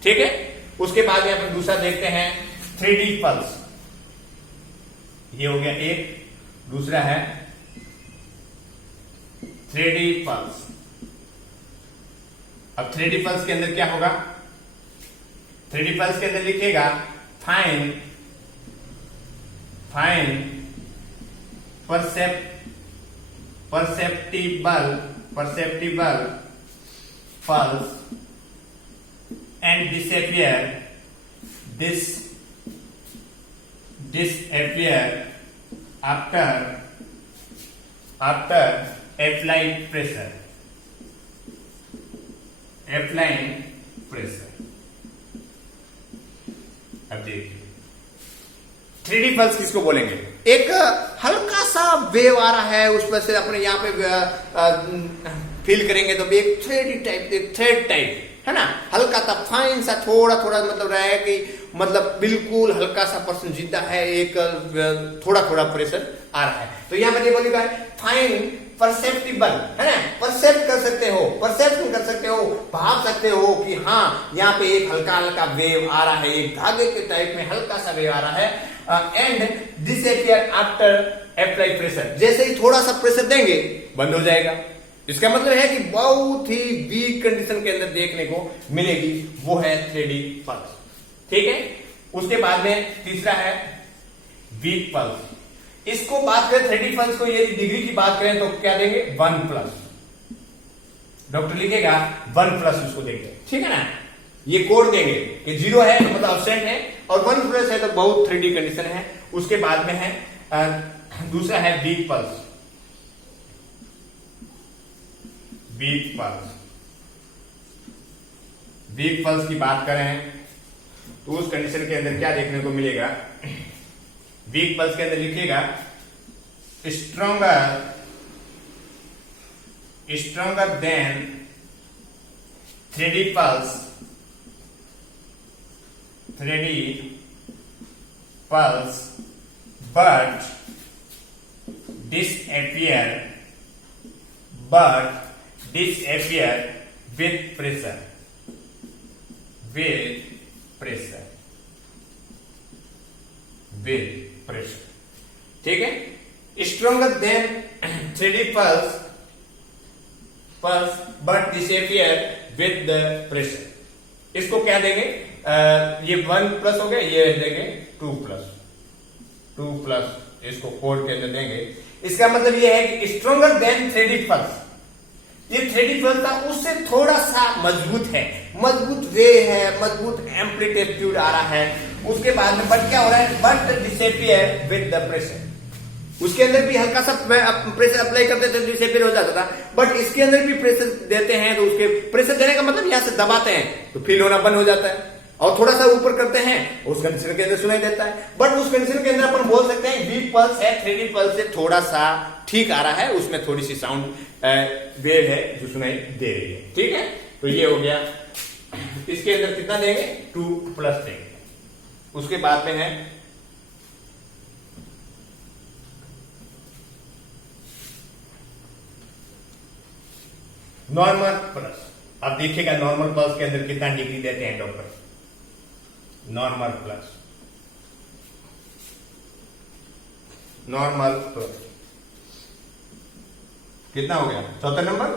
ठीक है। उसके बाद यहां पर दूसरा देखते हैं 3D पल्स। ये हो गया एक, दूसरा है 3D पल्स। अब 3D पल्स के अंदर क्या होगा, 3D पल्स के अंदर लिखिएगा fine perceptible pulse and disappear after applied pressure. अब देखिए 3D पल्स किसको बोलेंगे, एक हल्का सा वेव आ रहा है उस पर से अपने यहाँ पे फील करेंगे तो एक थ्रेड टाइप है ना, हल्का सा फाइन सा थोड़ा मतलब रहा है कि मतलब बिल्कुल हल्का सा पर्सन जीता है, एक थोड़ा प्रेशर आ रहा है। तो यहाँ पर बोलेगा फाइन परसेप्टिबल, है ना, परसेप्ट कर सकते हो, भाप सकते हो कि हाँ यहाँ पे एक हल्का वेव आ रहा है, एक धागे के टाइप में हल्का सा वेव आ रहा है। And disappear after apply pressure, जैसे ही थोड़ा सा प्रेशर देंगे बंद हो जाएगा। इसका मतलब है कि बहुत ही वीक कंडीशन के अंदर देखने को मिलेगी, वो है 3D पल्स, ठीक है। उसके बाद में तीसरा है वीक पल्स। इसको बात करें 3D पल्स को यदि डिग्री की बात करें तो क्या देंगे, 1+, डॉक्टर लिखेगा 1+ उसको देंगे, ठीक है ना। ये कोड देंगे कि 0 है तो मतलब अब्सेंट है और 1+ है तो बहुत 3D कंडीशन है। उसके बाद में है दूसरा है वीक पल्स। वीक पल्स की बात करें तो उस कंडीशन के अंदर क्या देखने को मिलेगा, वीक पल्स के अंदर लिखिएगा stronger then 3D pulse but disappear with pressure, ठीक है। Stronger then 3D pulse but disappear with the pressure, इसको क्या देंगे, ये 1+ हो गया, ये देंगे 2+, इसको कोड के अंदर देंगे। इसका मतलब ये है कि स्ट्रोंगर देन 3D पल्स, ये 3D पल्स था उससे थोड़ा सा मजबूत है, मजबूत वे है, मजबूत एम्पलीट्यूड आ रहा है। उसके बाद में बट क्या हो रहा है, but disappear with the pressure, उसके अंदर भी हल्का सा प्रेशर अप्लाई करते थे डिसअपियर हो जाता था, बट इसके अंदर भी प्रेशर देते हैं तो उसके प्रेशर देने का मतलब यहां से दबाते हैं तो फील होना बंद हो जाता है, और थोड़ा सा ऊपर करते हैं उस कंडीशन के अंदर सुनाई देता है। बट उस कंडीशन के अंदर अपन बोल सकते हैं वीक पल्स है, 3D पल्स से थोड़ा सा ठीक आ रहा है, उसमें थोड़ी सी साउंड वेव है जो सुनाई दे रही है, ठीक है। तो ये हो गया, इसके अंदर कितना देंगे, 2+ देंगे। उसके बाद में है नॉर्मल पल्स। अब देखिएगा नॉर्मल पल्स के अंदर कितना डिग्री देते हैं डॉक्टर, नॉर्मल पल्स कितना हो गया, चौथा नंबर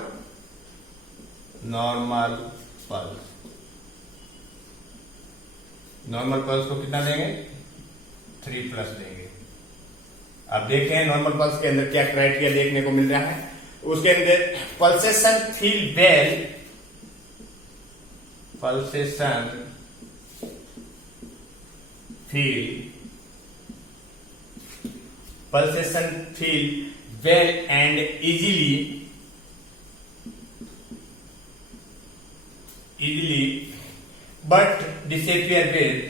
नॉर्मल पल्स को कितना देंगे, 3+ देंगे। अब देखते हैं नॉर्मल पल्स के अंदर क्या क्राइटेरिया देखने को मिल रहा है। उसके अंदर pulsation feel well and easily but disappear with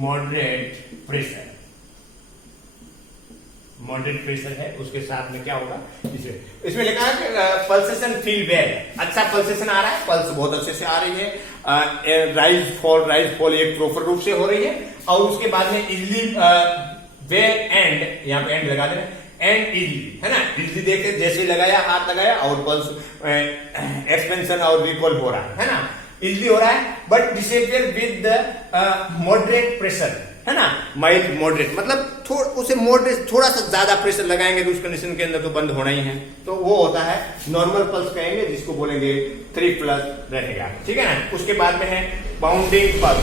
moderate pressure. Moderate pressure है, उसके साथ में क्या होगा, इसमें लिखा है कि पल्सेशन फील वेल, अच्छा पल्सेशन आ रहा है, पल्स बहुत अच्छे से आ रही है, राइज फॉल एक प्रॉपर रूप से हो रही है, और उसके बाद में इजली वेल एंड, यहाँ पे एंड लगा देना, एंड इजली, है ना, इजली देखते जैसे लगाया हाथ लगाया और पल्स एक्सपेंशन और रिकॉल हो रहा है ना, इजली हो रहा है, but disappear with the moderate pressure, है ना, माइल्ड मॉडरेट मतलब उसे मॉडरेट थोड़ा सा ज्यादा प्रेशर लगाएंगे तो उस कंडीशन के अंदर तो बंद होना ही है, तो वो होता है नॉर्मल पल्स कहेंगे, जिसको बोलेंगे 3+ रहेगा, ठीक है ना। उसके बाद में है बाउंडिंग पल्स।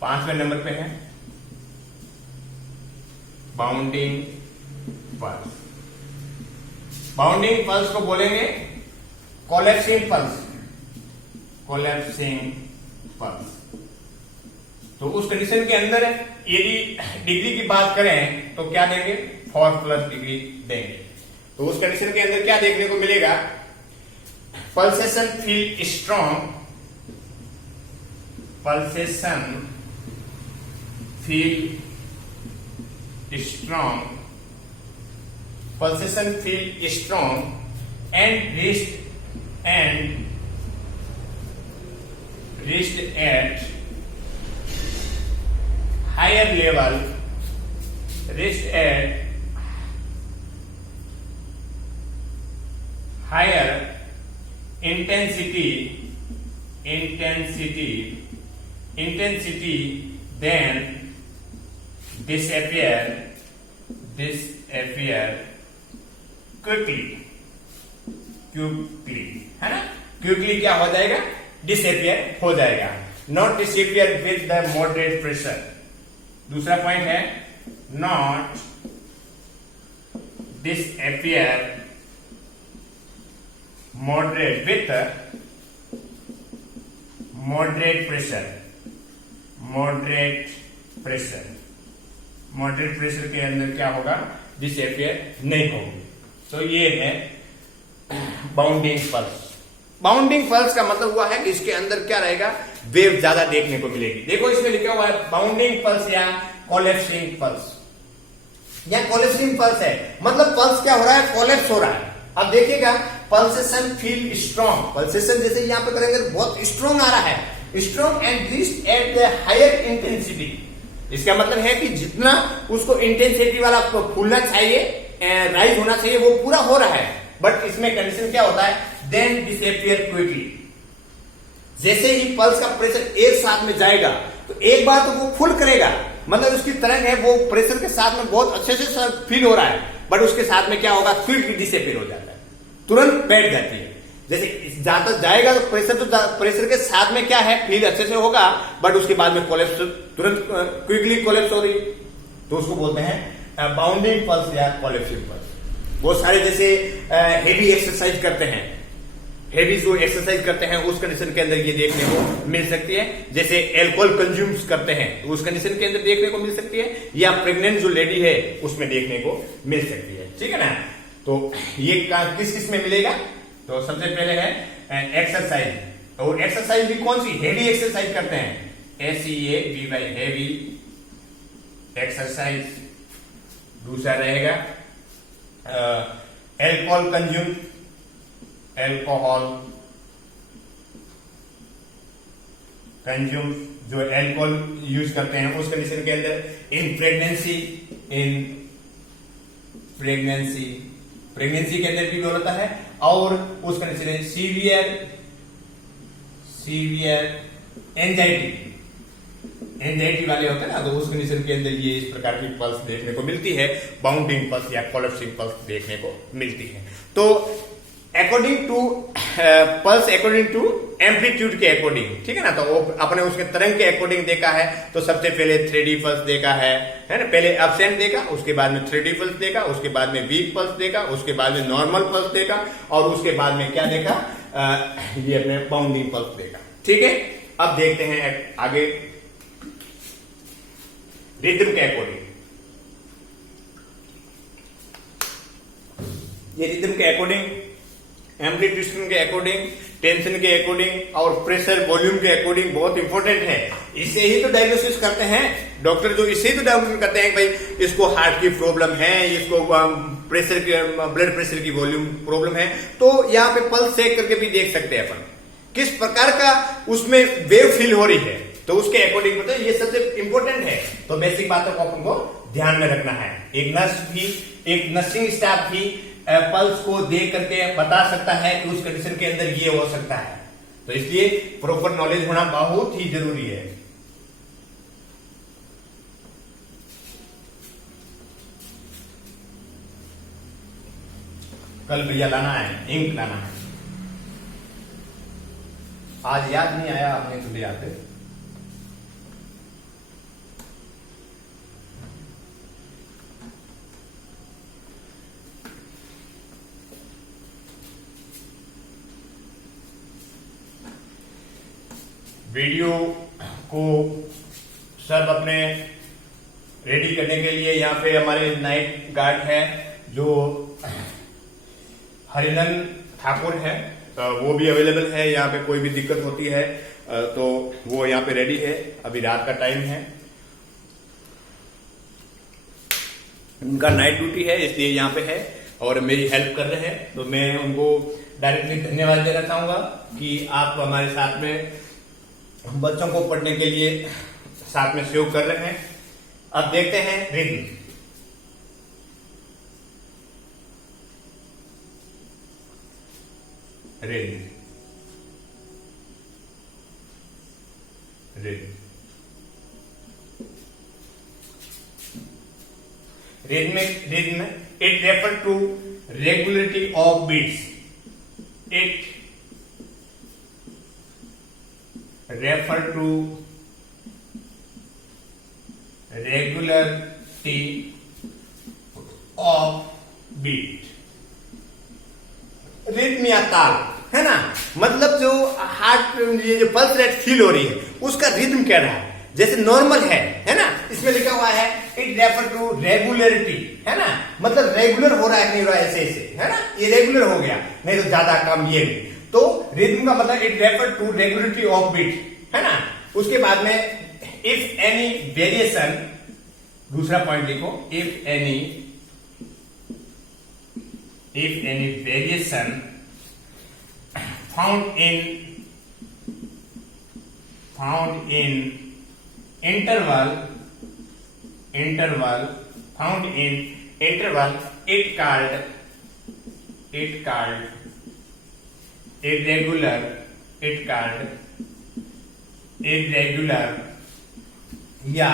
5वें नंबर पे है बाउंडिंग पल्स को बोलेंगे कोलैप्सिंग पल्स। तो उस कंडीशन के अंदर यदि डिग्री की बात करें तो क्या देंगे, 4+ डिग्री देंगे। तो उस कंडीशन के अंदर क्या देखने को मिलेगा, pulsation feel strong and reached at higher level, higher intensity then disappear quickly, है ना, क्विकली क्या हो जाएगा, डिसअपियर हो जाएगा, not disappear with the moderate pressure. दूसरा पॉइंट है not disappear moderate with moderate pressure के अंदर क्या होगा, डिसअपियर नहीं होगी। तो ये है बाउंडिंग पल्स का मतलब हुआ है कि इसके अंदर क्या रहेगा, वेव ज्यादा देखने को मिलेगी। देखो इसमें लिखा हुआ है बाउंडिंग पल्स या कोलैप्सिंग पल्स है, मतलब पल्स क्या हो रहा है, कोलैप्स हो रहा है। अब देखिएगा पल्सेशन फील स्ट्रॉन्ग, पल्सेशन जैसे यहां पे करेंगे बहुत स्ट्रॉन्ग आ रहा है, strong and reached at the higher intensity. इसका मतलब है कि जितना उसको इंटेंसिटी वाला फूलना चाहिए, राइज होना चाहिए, वो पूरा हो रहा है, बट इसमें कंडीशन क्या होता है, देन डिसअपियर क्विकली। जैसे ही पल्स का प्रेशर एक साथ में जाएगा तो एक बार तो वो फुल करेगा, मतलब उसकी तरंग है वो प्रेशर के साथ में बहुत अच्छे से फील हो रहा है, बट उसके साथ में क्या होगा, क्विकली डिसअपियर हो जाता है, तुरंत बैठ जाती है। जैसे ज्यादा जाएगा तो प्रेशर के साथ में क्या है, फील अच्छे से होगा, बट उसके बाद में कोलैप्स, तुरंत क्विकली कोलैप्स हो रही, तो उसको बोलते हैं बाउंडिंग पल्स या कोलैप्सिंग पल्स। बहुत सारे जैसे हेवी एक्सरसाइज करते हैं, हेवी जो एक्सरसाइज करते हैं उस कंडीशन के अंदर ये देखने को मिल सकती है। जैसे अल्कोहल कंज्यूम्स करते हैं उस कंडीशन के अंदर देखने को मिल सकती है, या प्रेग्नेंट जो लेडी है उसमें देखने को मिल सकती है, ठीक है ना। तो ये किस किस में मिलेगा, तो सबसे पहले है एक्सरसाइज, और एक्सरसाइज भी कौन सी, हेवी एक्सरसाइज करते हैं, HEAVY हेवी एक्सरसाइज। दूसरा रहेगा अल्कोहल कंज्यूम जो अल्कोहल यूज करते हैं उस कंडीशन के अंदर, इन प्रेगनेंसी के अंदर भी होता है, और उस कंडीशन में सीवियर एंजाइटी एंजाइटी वाले होते हैं ना, तो उस कंडीशन के अंदर ये इस प्रकार की पल्स देखने को मिलती है, बाउंडिंग पल्स या कोलैप्सिंग पल्स देखने को मिलती है। तो according to pulse according to amplitude के अकॉर्डिंग, ठीक है ना, तो वो अपने उसके तरंग के अकॉर्डिंग देखा है। तो सबसे पहले 3D पल्स देखा है ना, पहले अपसेंट देखा, उसके बाद में 3D पल्स देखा, उसके बाद में वीक पल्स देखा, उसके बाद में नॉर्मल पल्स देखा, और उसके बाद में क्या देखा, ये अपने बाउंडिंग पल्स देखा। ठीक है, अब देखते हैं आगे रिदम के अकॉर्डिंग। ये रिदम के अकॉर्डिंग, एम्पलीट्यूड के अकॉर्डिंग, टेंशन के अकॉर्डिंग और प्रेशर वॉल्यूम के अकॉर्डिंग बहुत इंपॉर्टेंट है। इसे ही तो डायग्नोसिस करते हैं डॉक्टर, जो इसे ही तो डायग्नोसिस करते हैं भाई इसको हार्ट की प्रॉब्लम है, इसको प्रेशर के ब्लड प्रेशर की वॉल्यूम प्रॉब्लम है। तो यहाँ पे पल्स चेक करके भी देख सकते हैं अपन किस प्रकार का उसमें वेव फील हो रही है, तो उसके अकॉर्डिंग पता है, ये सबसे इंपॉर्टेंट है। तो बेसिक बातों को अपन को ध्यान में रखना है। एक नर्स भी, एक नर्सिंग स्टाफ भी पल्स को देख करके बता सकता है कि उस कंडीशन के अंदर ये हो सकता है। तो इसलिए प्रॉपर नॉलेज होना बहुत ही जरूरी है। कल भैया लाना है, इंक लाना है। आज याद नहीं आया, आपने तो ले आते। वीडियो को सब अपने रेडी करने के लिए यहाँ पे हमारे नाइट गार्ड है जो हरिनन ठाकुर है, वो भी अवेलेबल है। यहाँ पे कोई भी दिक्कत होती है तो वो यहाँ पे रेडी है। अभी रात का टाइम है, उनका नाइट ड्यूटी है, इसलिए यहाँ पे है और मेरी हेल्प कर रहे हैं। तो मैं उनको डायरेक्टली धन्यवाद देना चाहूंगा कि आप हमारे साथ में बच्चों को पढ़ने के लिए साथ में सहयोग कर रहे हैं। अब देखते हैं rhythm. Rhythm rhythm rhythm it refer to regularity of beats. इट refer to regularity of beat। Rhythm या ताल है ना, मतलब जो हार्ट, ये जो पल्स रेट फील हो रही है उसका रिदम कह रहा है। जैसे नॉर्मल है ना, इसमें लिखा हुआ है इट रेफर टू रेगुलरिटी, है ना, मतलब रेगुलर हो रहा है कि नहीं हो रहा है, ऐसे ऐसे है ना, ये रेगुलर हो गया, नहीं तो ज्यादा कम ये भी। तो रिदम का मतलब it refer to regularity of beat, है ना। उसके बाद में इफ एनी वेरिएशन, दूसरा पॉइंट लिखो, if any variation found in interval found in interval, it called irregular या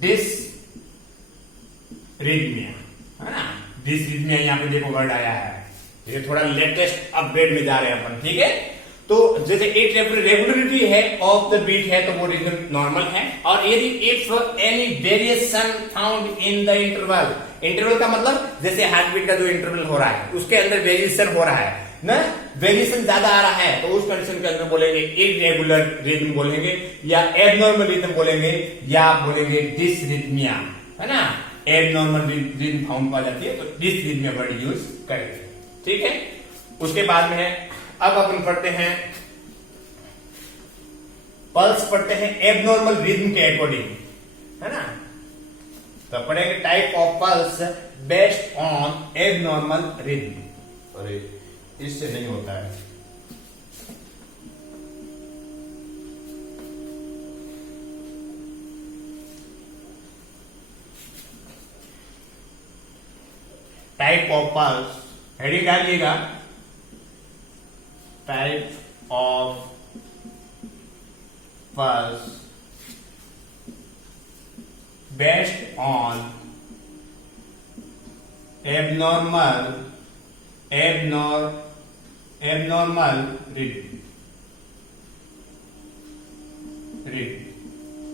डिसरिथमिया, है ना। डिसरिथमिया यहाँ पे देखो वर्ड आया है, ये थोड़ा लेटेस्ट अपडेट में जा रहे हैं अपन, ठीक है। तो जैसे एक रेगुलरिटी है ऑफ द बीट है तो वो रिदम नॉर्मल है। और यदि if any variation found in the interval, interval का मतलब जैसे हार्ट बीट का जो इंटरवल हो रहा है उसके अंदर वेरिएशन हो रहा है ना, वेरिएशन ज्यादा आ रहा है, तो उस कंडीशन के अंदर बोलेंगे इरेगुलर रिदम बोलेंगे, या एबनॉर्मल रिदम बोलेंगे, या बोलेंगे डिसरिथमिया, है ना। एबनॉर्मल रिदम फाउंड पा जाती है तो डिसरिथमिया वर्ड यूज करेंगे, ठीक है। उसके बाद में अब अपन पढ़ते हैं पल्स, पढ़ते हैं एबनॉर्मल रिदम के अकॉर्डिंग, है ना। तो पढ़ेंगे type of pulse based on abnormal rhythm. अरे इससे नहीं होता है, टाइप ऑफ पल्स, हेडिंग डालिएगा, type of pulse based on abnormal rhythm.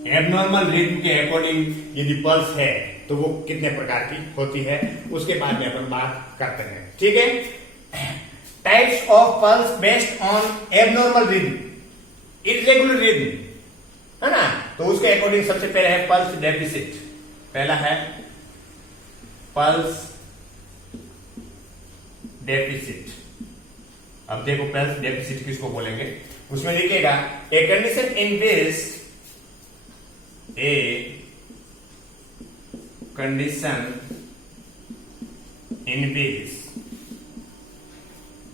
Abnormal rhythm के अकॉर्डिंग यदि पल्स है तो वो कितने प्रकार की होती है उसके बाद में अपन बात करते हैं, ठीक है। Types of pulse based on abnormal rhythm, irregular rhythm, है ना। तो उसके अकॉर्डिंग सबसे पहले है पल्स डेफिसिट। पहला है पल्स डेफिसिट। अब देखो पल्स डेफिसिट किसको बोलेंगे, उसमें लिखिएगा a condition in which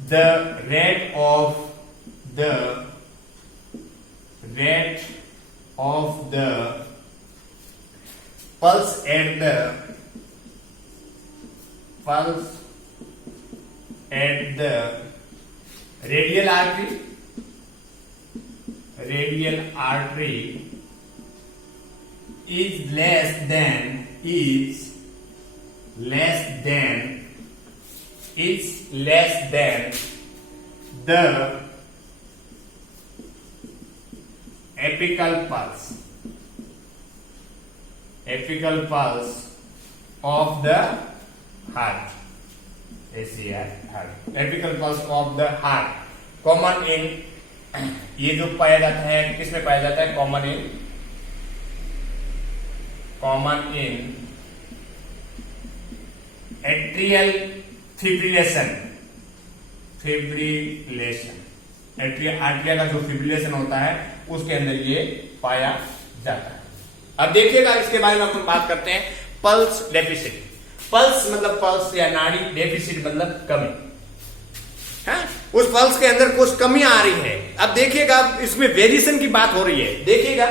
the rate of the pulse at the radial artery is less than the apical pulse of the heart. Apical pulse of the heart common in, ये जो पाया जाता है किसमें पाया जाता है, कॉमन इन एट्रियल फिब्रिलेशन। आर्ट्रिया का जो फिब्रिलेशन होता है उसके अंदर ये पाया जाता है। अब देखिएगा इसके बारे में अपन बात करते हैं पल्स डेफिसिट। पल्स मतलब पल्स या नाड़ी, डेफिसिट मतलब कमी है, उस पल्स के अंदर कुछ कमी आ रही है। अब देखिएगा इसमें वेरिएशन की बात हो रही है। देखिएगा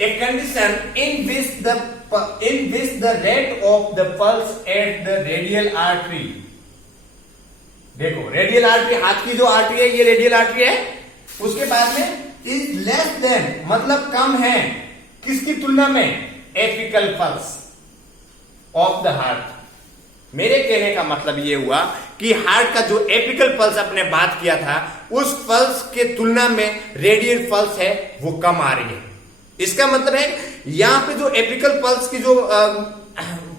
a condition in which the rate of the pulse at the radial artery. देखो रेडियल आर्टरी, हाथ की जो आर्टरी है ये रेडियल आर्टरी है, उसके बाद में इज लेस देन मतलब कम है, किसकी तुलना में, apical pulse of the heart. मेरे कहने का मतलब ये हुआ कि हार्ट का जो एपिकल पल्स अपने बात किया था उस पल्स के तुलना में रेडियल पल्स है वो कम आ रही है। इसका मतलब है यहां पे जो एपिकल पल्स की जो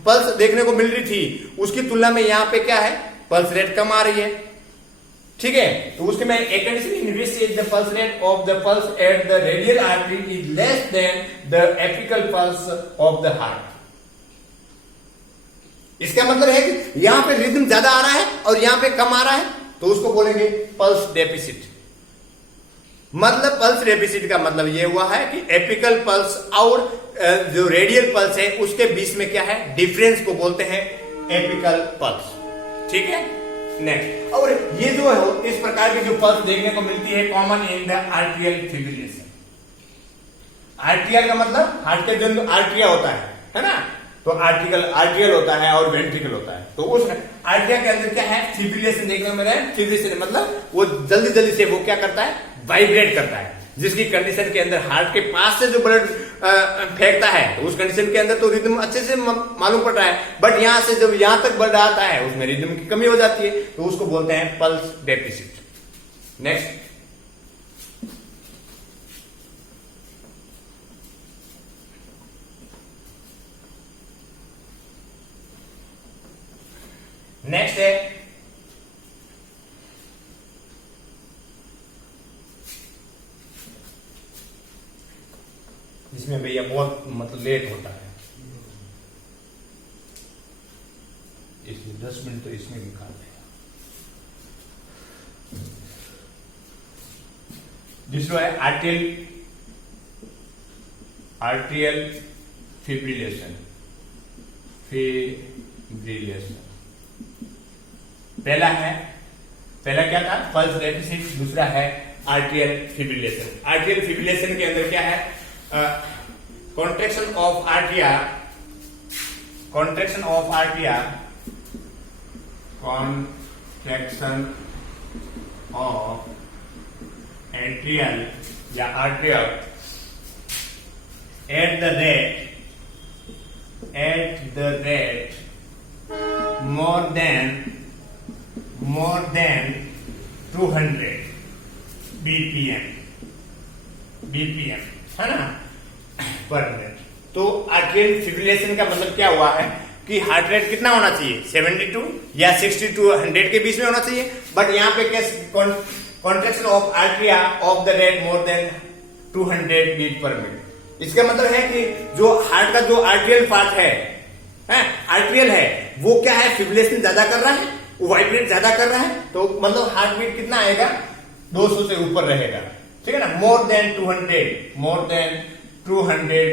पल्स देखने को मिल रही थी उसकी तुलना में यहां पे क्या है, पल्स रेट कम आ रही है, ठीक है। तो उसके में एक condition in which is the pulse rate of the pulse at the radial artery is less than the apical pulse of the heart. इसका मतलब है कि यहां पे रिदम ज्यादा आ रहा है और यहां पे कम आ रहा है, तो उसको बोलेंगे पल्स डेफिसिट। मतलब पल्स डेफिसिट का मतलब यह हुआ है कि एपिकल पल्स और जो रेडियल पल्स है उसके बीच में क्या है, डिफरेंस को बोलते हैं एपिकल पल्स, ठीक है। नेक्स्ट, और ये जो है इस प्रकार की जो पल्स देखने को मिलती है common in the atrial fibrillation. Atrial का मतलब हार्ट के जो आर्ट्रिया होता है ना, तो आर्ट्रियल होता है और वेंट्रिकल होता है। तो उस आर्ट्रिया के अंदर क्या है, फिब्रिलेशन देखने को मिल रहा है। फिब्रिलेशन मतलब वो जल्दी जल्दी से वो क्या करता है, वाइब्रेट करता है, जिसकी कंडीशन के अंदर हार्ट के पास से जो ब्लड फेंकता है तो उस कंडीशन के अंदर तो रिदम अच्छे से मालूम पड़ रहा है, बट यहां से जब यहां तक ब्लड आता है उसमें रिदम की कमी हो जाती है, तो उसको बोलते हैं पल्स डेफिसिट। नेक्स्ट, नेक्स्ट है इसमें भैया बहुत मतलब लेट होता है, इसमें 10 मिनट तो इसमें निकाल देगा। दूसरा है आर्ट्रियल फिब्रिलेशन। पहला क्या था, पल्स डेफिसिट, दूसरा है आर्ट्रियल फिब्रिलेशन। आर्ट्रियल फिब्रिलेशन के अंदर क्या है, कॉन्ट्रैक्शन ऑफ आर्ट्रिया एट्रियल या atrial at the rate at the rate more than 200 BPM है ना पर मिनट। तो आर्टियल फिब्रिलेशन का मतलब क्या हुआ है कि हार्ट रेट कितना होना चाहिए, 72 या 60 to 100 के बीच में होना चाहिए। बट यहाँ पे contraction of arteria of the rate more than 200 beat per minute. इसका मतलब है कि जो हार्ट का जो आर्टियल पार्ट है आर्टियल है, वो क्या है, फिब्रिलेशन ज्यादा कर रहा है, वो वाइब्रेट ज्यादा कर रहा है, तो मतलब हार्ट बीट कितना आएगा, 200 से ऊपर रहेगा, ठीक है ना। More than 200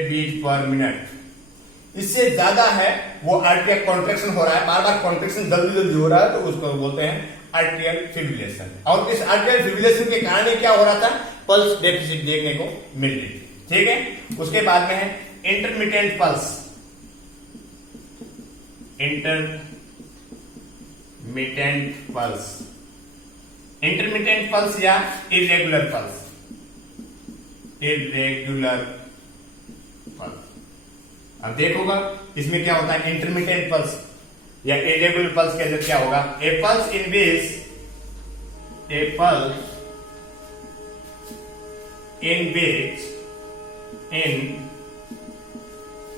beat per minute. इससे ज्यादा है वो आर्टियल कॉन्ट्रैक्शन हो रहा है, बार बार कॉन्ट्रैक्शन जल्दी जल्दी हो रहा है, तो उसको बोलते हैं आर्टियल फिब्रिलेशन। और इस आर्टियल फिब्रिलेशन के कारण क्या हो रहा था, पल्स डेफिसिट देखने को मिल रही थी, ठीक है। उसके बाद में है इंटरमिटेंट पल्स। इंटरमिटेंट पल्स या इरेगुलर पल्स। अब देखोगा इसमें क्या होता है, इंटरमिटेंट पल्स या इरेगुलर पल्स के अंदर क्या होगा, ए pulse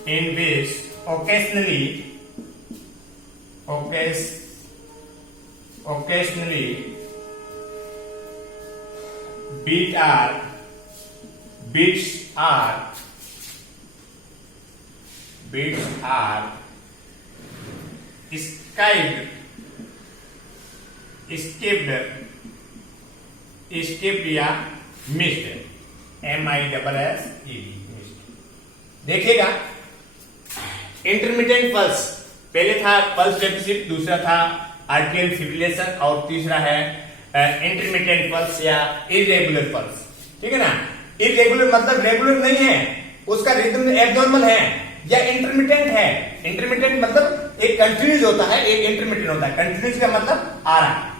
in which occasionally beats are skipped या missed, MISSED। देखिएगा इंटरमिटेंट पल्स, पहले था पल्स डेफिसिट, दूसरा था आर्टियल फिब्रिलेशन और तीसरा है इंटरमिटेंट पल्स या इरेगुलर पल्स, ठीक है ना। इरेगुलर मतलब रेगुलर नहीं है, उसका रिदम एबनॉर्मल है या इंटरमिटेंट है। इंटरमिटेंट मतलब एक कंटिन्यूस होता है, एक इंटरमिटेंट होता है। कंटिन्यूस का मतलब आ रहा है,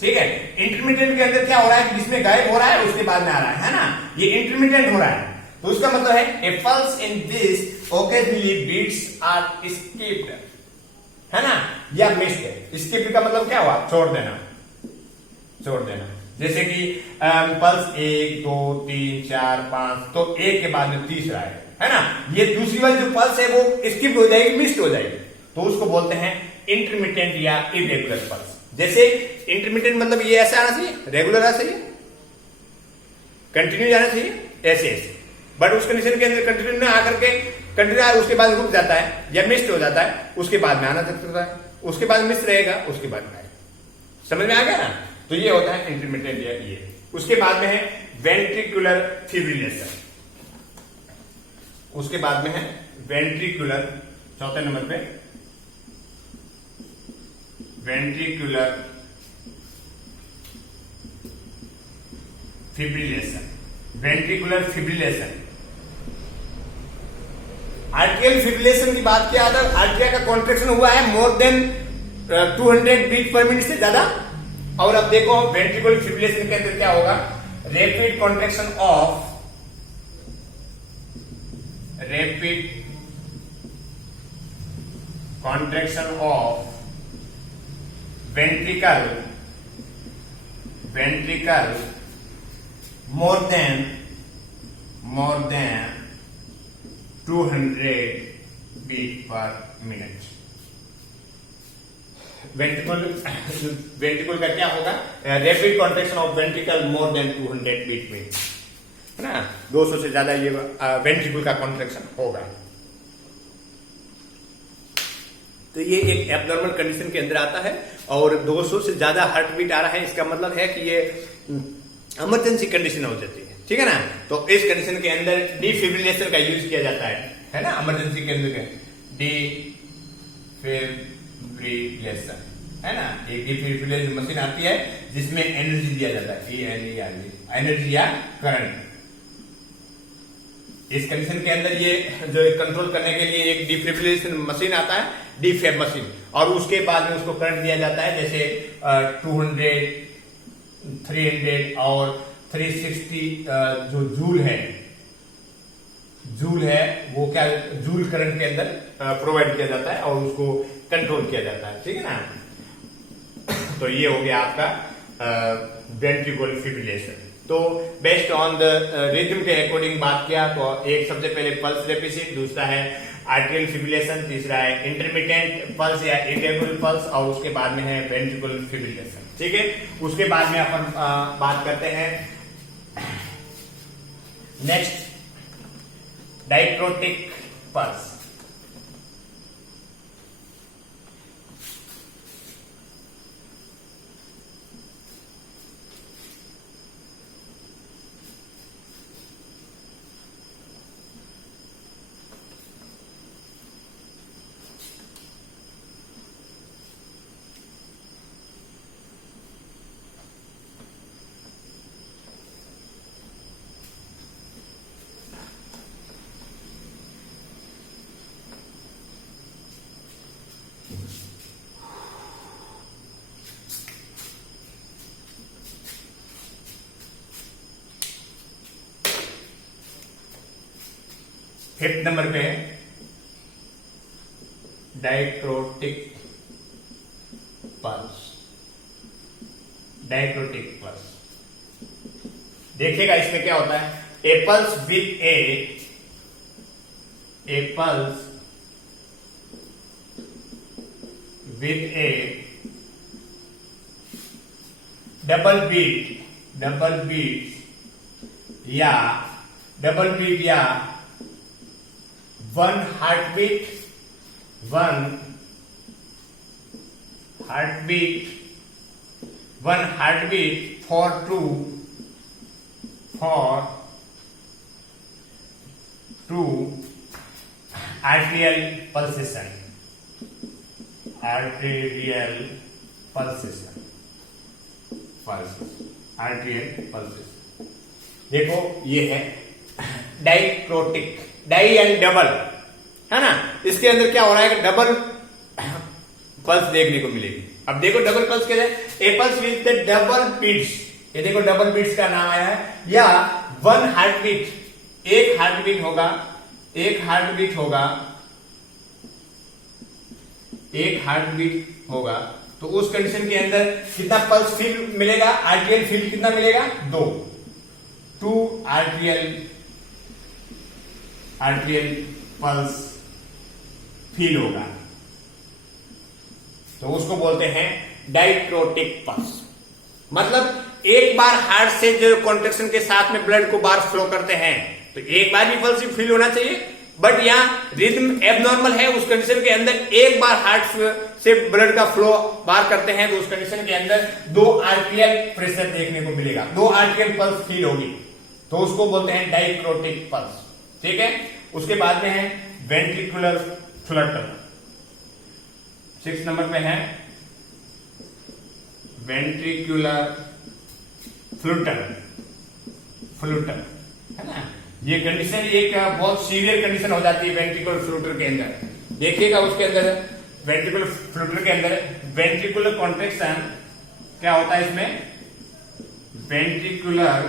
ठीक है। इंटरमिटेंट के अंदर क्या हो रहा है, जिसमें गायब हो रहा है उसके बाद में आ रहा है ना, ये इंटरमिटेंट हो रहा है। तो उसका मतलब है a pulse in this occasionally beats are skipped, है ना, या मिस्ड। स्किप्ड का मतलब क्या हुआ, छोड़ देना। जैसे कि पल्स 1 2 3 4 5, तो एक के बाद में तीसरा है ना, ये दूसरी वाली जो पल्स है वो स्किप हो जाएगी, मिस्ड हो जाएगी, तो उसको बोलते हैं इंटरमिटेंट या इरेगुलर पल्स। जैसे इंटरमिटेंट मतलब ये ऐसा आना चाहिए, रेगुलर आना चाहिए, कंटिन्यू आना चाहिए, ऐसे। बट उस कंडीशन के अंदर कंटिन्यू में आकर के कंटिन्यू उसके बाद रुक जाता है या मिस्ड हो जाता है, उसके बाद में आना सकता है, उसके बाद मिस रहेगा, उसके बाद में आएगा। समझ में आ गया ना। तो ये होता है इंटरमिटेंट या ये। उसके बाद में है वेंट्रिकुलर फिब्रिलेशन। उसके बाद में है वेंट्रिकुलर, चौथे नंबर पे वेंट्रिकुलर फिब्रिलेशन। आर्टियल फिब्रिलेशन की बात किया था, आर्टिया का कॉन्ट्रैक्शन हुआ है more than 200 beat per minute से ज्यादा। और अब देखो वेंट्रिकुलर फिब्रिलेशन के अंदर क्या होगा, rapid contraction of ventricle more than 200 beat per minute। Ventricle का क्या होगा, rapid contraction of ventricle more than 200 beat minute, है ना, 200 से ज्यादा ये वेंट्रिकल का कॉन्ट्रैक्शन होगा। तो ये एक एब्नॉर्मल कंडीशन के अंदर आता है और 200 से ज्यादा हार्ट बीट आ रहा है, इसका मतलब है कि ये इमरजेंसी कंडीशन हो जाती है, ठीक है ना। तो इस कंडीशन के अंदर डिफिब्रिलेशन का यूज किया जाता है ना, इमरजेंसी के अंदर डिफिब्रिलेशन, है ना। एक डिफिब्रिलेशन मशीन आती है जिसमें एनर्जी दिया जाता है, एनर्जी या करंट। इस कंडीशन के अंदर ये जो कंट्रोल करने के लिए एक डिफिब्रिलेशन मशीन आता है, डिफेब मशीन, और उसके बाद में उसको करंट दिया जाता है, जैसे 200, 300 और 360 जो जूल है वो क्या जूल करंट के अंदर प्रोवाइड किया जाता है और उसको कंट्रोल किया जाता है, ठीक है ना। तो ये हो गया आपका वेंट्रिकुलर फिब्रिलेशन। तो बेस्ड ऑन द रिदम के अकॉर्डिंग बात किया तो एक सबसे पहले पल्स डेफिसिट, दूसरा है आर्टियल फिब्रिलेशन, तीसरा है इंटरमिटेंट पल्स या इरेगुलर पल्स और उसके बाद में है वेंट्रिकुलर फिब्रिलेशन, ठीक है। उसके बाद में अपन बात करते हैं नेक्स्ट डायक्रोटिक पल्स। फिफ्थ नंबर पे है डायक्रोटिक पल्स। डायक्रोटिक पल्स देखिएगा इसमें क्या होता है, a pulse with a pulse with a double beat या one heartbeat for two arterial pulsation। देखो ये है डाइक्रोटिक, डाई एंड डबल, है ना। इसके अंदर क्या हो रहा है कि डबल पल्स देखने को मिलेगी। अब देखो डबल पल्स क्या है, a pulse with the double beats, ये देखो डबल बीट्स का नाम आया है, या वन हार्टबीट, एक हार्टबीट होगा, तो उस कंडीशन के अंदर कितना पल्स फील मिलेगा, आर्टियल फील कितना मिलेगा, टू आर्टियल पल्स फील होगा, तो उसको बोलते हैं डायक्रोटिक पल्स। मतलब एक बार हार्ट से जो कॉन्ट्रैक्शन के साथ में ब्लड को बार फ्लो करते हैं तो एक बार भी पल्स फील होना चाहिए, बट यहाँ रिदम एबनॉर्मल है, उस कंडीशन के अंदर एक बार हार्ट से ब्लड का फ्लो बार करते हैं तो उस कंडीशन के अंदर 2 आरपीएल प्रेशर देखने को मिलेगा, 2 आरपीएल पल्स फील होगी, तो उसको बोलते हैं डायक्रोटिक पल्स, ठीक है। उसके बाद में है वेंट्रिकुलर फ्लटर, 6 नंबर पे है वेंट्रिकुलर फ्लूटर, है ना। ये कंडीशन एक बहुत सीवियर कंडीशन हो जाती है वेंट्रिकुलर फ्लूटर के अंदर। देखिएगा उसके अंदर वेंट्रिकुलर फ्लूटर के अंदर वेंट्रिकुलर कॉन्ट्रैक्शन क्या होता है, इसमें वेंट्रिकुलर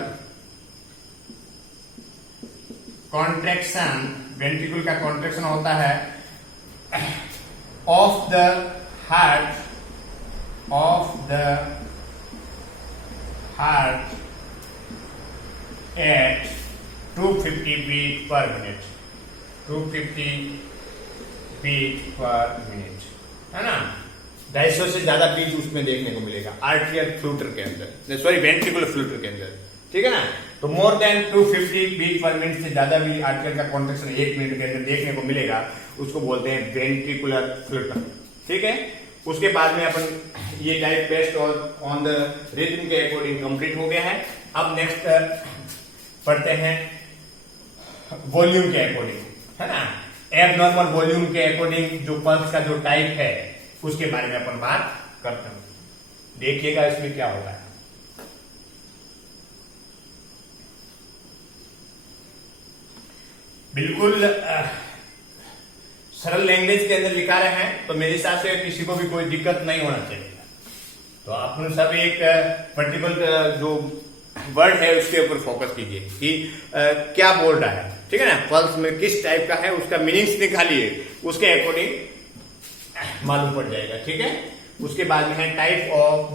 कॉन्ट्रैक्शन, वेंट्रिकुलर का कॉन्ट्रैक्शन होता है of the heart at 250 beat per minute, 250 beat per minute, है ना। 250 से ज्यादा बीट उसमें देखने को मिलेगा आर्टियल फ्लूटर के अंदर, सॉरी वेंट्रिकुलर फ्लूटर के अंदर, ठीक है ना। तो more than 250 beat per minute से ज्यादा भी आर्टियल का कॉन्ट्रैक्शन 1 मिनट के अंदर देखने को मिलेगा, उसको बोलते हैं वेंट्रिकुलर फ्लूटर, ठीक है। उसके बाद में अपन ये type based on the rhythm के अकॉर्डिंग कंप्लीट हो गया है। अब नेक्स्ट पढ़ते हैं वॉल्यूम के अकॉर्डिंग, है ना। एबनॉर्मल वॉल्यूम के अकॉर्डिंग जो पल्स का जो टाइप है उसके बारे में अपन बात करते हैं। देखिएगा इसमें क्या होगा, बिल्कुल सरल लैंग्वेज के अंदर लिखा रहे हैं, तो मेरे हिसाब से किसी को भी कोई दिक्कत नहीं होना चाहिए। तो अपन सब एक पर्टिकुलर जो वर्ड है उसके ऊपर फोकस कीजिए कि क्या बोल रहा है, ठीक है ना। पल्स में किस टाइप का है उसका मीनिंग्स निकालिए, उसके अकॉर्डिंग मालूम पड़ जाएगा, ठीक है। उसके बाद में है type of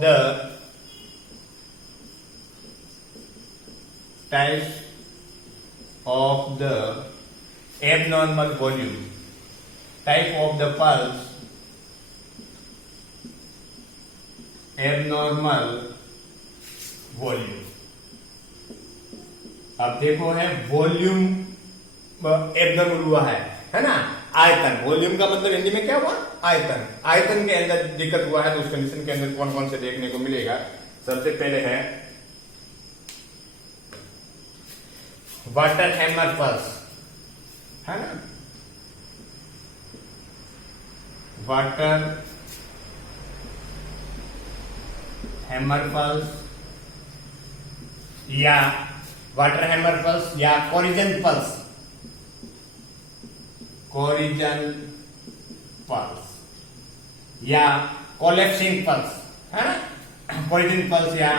the abnormal volume, type of the pulse abnormal volume. अब देखो है वॉल्यूम एबनॉर्मल हुआ है ना। आयतन, वॉल्यूम का मतलब हिंदी में क्या हुआ, आयतन। आयतन के अंदर दिक्कत हुआ है तो उस कंडीशन के अंदर कौन कौन से देखने को मिलेगा। सबसे पहले है वाटर हैमर पल्स, है ना। वाटर हैमर पल्स या वाटर हैमर पल्स या कोरिजन पल्स, कोरिजन पल्स या कोलैप्सिंग पल्स, है ना। कोरिजन पल्स या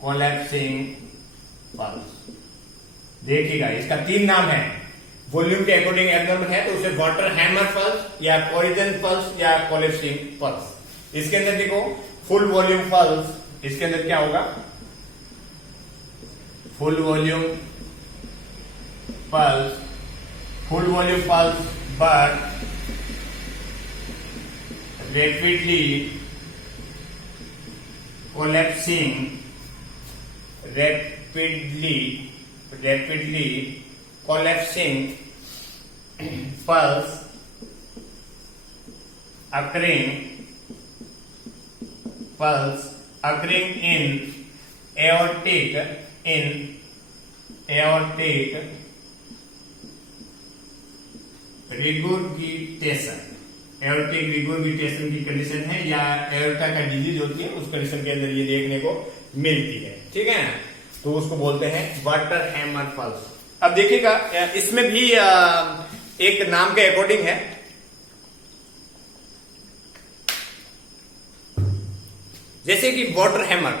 कोलैप्सिंग पल्स। देखिएगा इसका 3 नाम है। वॉल्यूम के अकॉर्डिंग एबनॉर्मल है तो उसे वाटर हैमर पल्स या कोरिजन पल्स या कोलैप्सिंग पल्स। इसके अंदर देखो फुल वॉल्यूम पल्स, इसके अंदर क्या होगा, full volume pulse but rapidly collapsing pulse occurring in aortic regurgitation। Aortic regurgitation की कंडीशन है या एओर्टा का डिजीज होती है, उस कंडीशन के अंदर ये देखने को मिलती है, ठीक है ना। तो उसको बोलते हैं वाटर हैमर पल्स। अब देखिएगा इसमें भी एक नाम के अकॉर्डिंग है। जैसे कि वाटर हैमर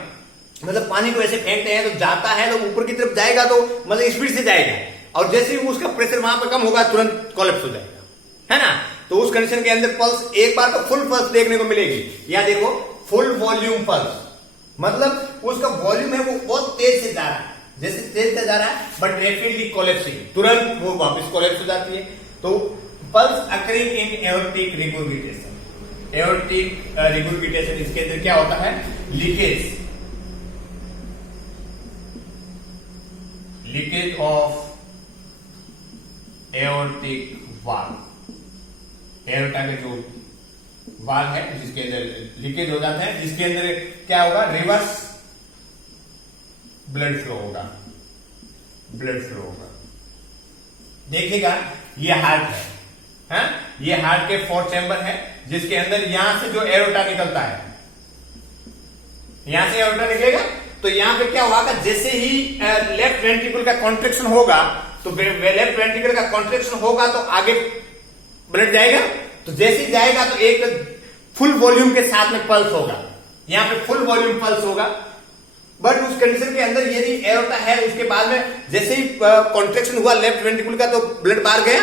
मतलब पानी को ऐसे फेंकते हैं तो जाता है तो ऊपर की तरफ जाएगा तो मतलब स्पीड से जाएगा, और जैसे ही उसका प्रेशर वहां पर कम होगा तुरंत कोलैप्स हो जाएगा, है ना। तो उस कंडीशन के अंदर पल्स एक बार तो फुल पल्स देखने को मिलेगी। या देखो फुल वॉल्यूम पल्स मतलब उसका वॉल्यूम है वो बहुत तेज से जा रहा है, जैसे तेज से जा रहा है बट रैपिडली कोलैप्सिंग, तुरंत वो वापस कोलैप्स हो जाती है। तो pulse occurring in aortic regurgitation. Aortic regurgitation इसके अंदर क्या होता है, leakage of aortic valve. Aorta का जो वाल्व है जिसके अंदर लीकेज हो जाता है, जिसके अंदर क्या होगा, रिवर्स ब्लड फ्लो होगा। देखिएगा ये हार्ट है, हाँ? ये हार्ट के 4 चैम्बर है जिसके अंदर यहां से जो एओर्टा निकलता है, यहां से एओर्टा निकलेगा तो यहां पे क्या होगा, जैसे ही लेफ्ट वेंट्रिकल का कॉन्ट्रेक्शन होगा तो लेफ्ट वेंट्रिकल का कॉन्ट्रेक्शन होगा तो आगे ब्लड जाएगा, तो जैसे ही जाएगा तो एक फुल वॉल्यूम के साथ में पल्स होगा, यहां पे फुल वॉल्यूम पल्स होगा। बट उस कंडीशन के अंदर यदि एओर्टा है उसके बाद में जैसे ही कॉन्ट्रेक्शन हुआ लेफ्ट वेंट्रिकल का तो ब्लड बाहर गया,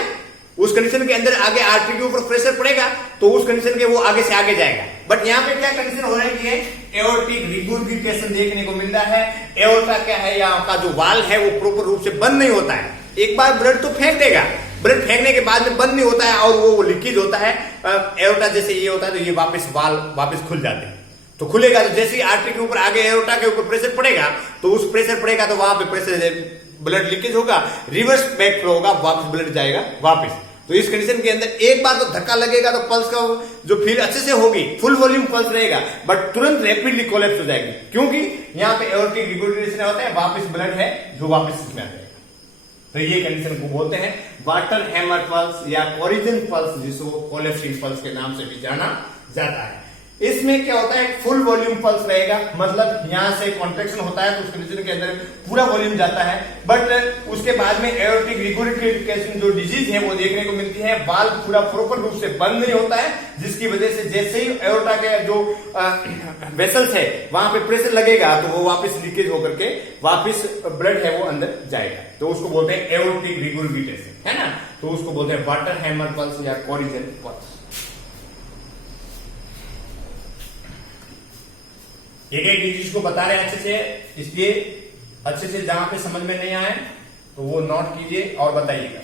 उस कंडीशन के अंदर आगे आर्टरी के ऊपर प्रेशर पड़ेगा तो उस कंडीशन के वो आगे से आगे जाएगा। बट यहाँ पे क्या कंडीशन हो रही है, एओर्टिक रिगुर्गिटेशन देखने को मिल रहा है। एओर्टा क्या है, यहाँ का जो वाल्व है वो प्रॉपर रूप से बंद नहीं होता है। एक बार ब्लड तो फेंक देगा, ब्लड फेंकने के बाद में बंद नहीं होता है और वो लीकेज होता है। एओर्टा जैसे ये होता है तो ये वाल्व वापस खुल जाते हैं, तो खुलेगा तो जैसे ही आर्टरी के ऊपर आगे एओर्टा के ऊपर प्रेशर पड़ेगा तो उस प्रेशर पड़ेगा तो वहां पे प्रेशर ब्लड लीकेज होगा, रिवर्स बैक फ्लो होगा, वापस ब्लड जाएगा वापस। तो इस कंडीशन के अंदर एक बार तो धक्का लगेगा तो पल्स का जो फील अच्छे से होगी, फुल वॉल्यूम पल्स रहेगा, बट तुरंत रैपिडली कोलैप्स हो जाएगी क्योंकि यहाँ पे एओर्टिक रिगुर्गिटेशन होता है, वापस ब्लड है जो वापस इसमें आ जाएगा। तो ये कंडीशन को बोलते हैं वाटर हैमर पल्स या कोरिजन पल्स, जिसको कोलैप्सिंग पल्स के नाम से भी जाना जाता है। इसमें क्या होता है, फुल वॉल्यूम पल्स रहेगा, मतलब यहां से कॉन्ट्रैक्शन होता है तो उस कंडीशन के अंदर पूरा वॉल्यूम जाता है, बट उसके बाद में एओर्टिक रिगुरिफिकेशन जो डिजीज है वो देखने को मिलती है, वाल्व पूरा प्रॉपर रूप से बंद नहीं होता है, जिसकी वजह से जैसे ही एओर्टा के जो वेसल्स है वहां पे प्रेशर लगेगा तो वो वापस लीकेज होकर के वापस ब्लड है वो अंदर जाएगा, तो उसको बोलते हैं एओर्टिक रिगुरिफिकेशन, है ना, तो उसको बोलते हैं वाटर हैमर पल्स या कोरिजन पल्स। एक डिजीज को बता रहे हैं अच्छे से, इसलिए अच्छे से जहां पे समझ में नहीं आए तो वो नोट कीजिए और बताइएगा,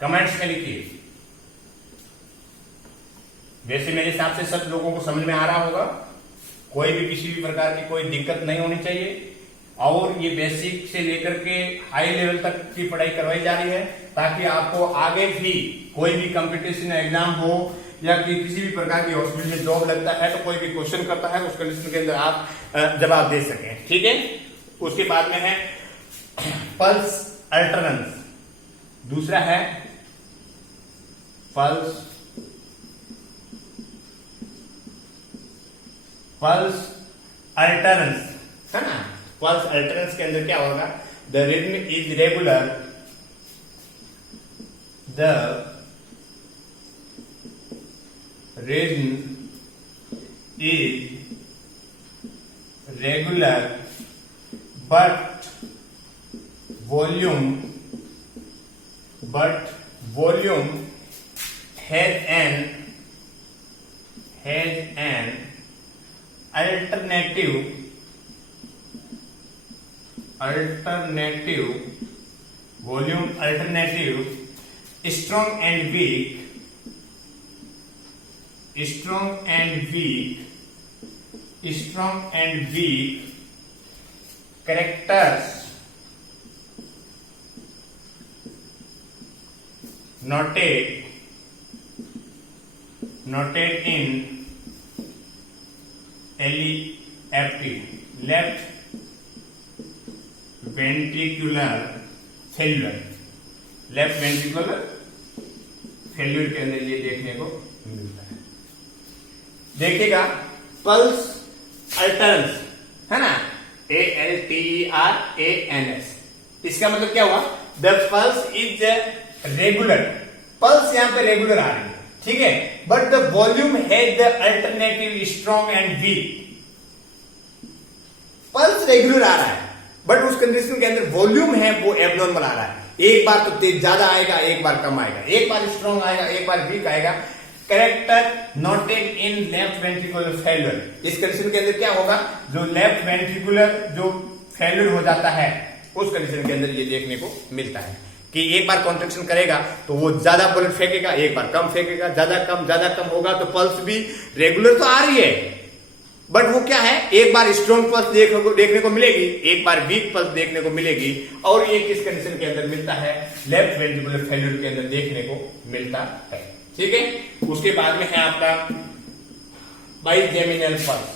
कमेंट्स में लिखिए। वैसे मेरे हिसाब से सब लोगों को समझ में आ रहा होगा, कोई भी किसी भी प्रकार की कोई दिक्कत नहीं होनी चाहिए, और ये बेसिक से लेकर के हाई लेवल तक की पढ़ाई करवाई जा रही है, ताकि आपको आगे भी कोई भी कंपटीशन एग्जाम हो या कि किसी भी प्रकार की हॉस्पिटल में जॉब लगता है तो कोई भी क्वेश्चन करता है उस कंडीशन के अंदर आप जवाब दे सकें, ठीक है। उसके बाद में है पल्स अल्टरनेंस, दूसरा है पल्स अल्टरनेंस, है ना। पल्स अल्टरनेंस के अंदर क्या होगा, the rhythm is regular, the rhythm is regular but volume has an alternative volume alternative strong and weak characters noted in left ventricular failure, के अंदर ये देखने को मिलता है। देखिएगा पल्स अल्टरनेंस, है ना, ALTERANS, इसका मतलब क्या हुआ, the pulse is regular, pulse यहां पे रेगुलर आ रही है, ठीक है, but the volume has the alternative strong and weak. Pulse regular आ रहा है बट उस कंडीशन के अंदर वॉल्यूम है वो एबनॉर्मल आ रहा है, एक बार तो तेज ज्यादा आएगा, एक बार कम आएगा, एक बार स्ट्रॉन्ग आएगा, एक बार वीक आएगा। Character noted in left ventricular failure, इस कंडीशन के अंदर क्या होगा, जो लेफ्ट वेंट्रिकुलर जो फेल्यूर हो जाता है उस कंडीशन के अंदर ये देखने को मिलता है कि एक बार कॉन्ट्रैक्शन करेगा तो वो ज्यादा ब्लड फेंकेगा, एक बार कम फेंकेगा, ज्यादा कम होगा, तो पल्स भी रेगुलर तो आ रही है बट वो क्या है, एक बार स्ट्रॉन्ग पल्स देखने को मिलेगी, एक बार वीक पल्स देखने को मिलेगी, और ये किस कंडीशन के अंदर मिलता है, लेफ्ट वेंट्रिकुलर फेल्यूर के अंदर देखने को मिलता है, ठीक है। उसके बाद में है आपका बाइजेमिनल पल्स,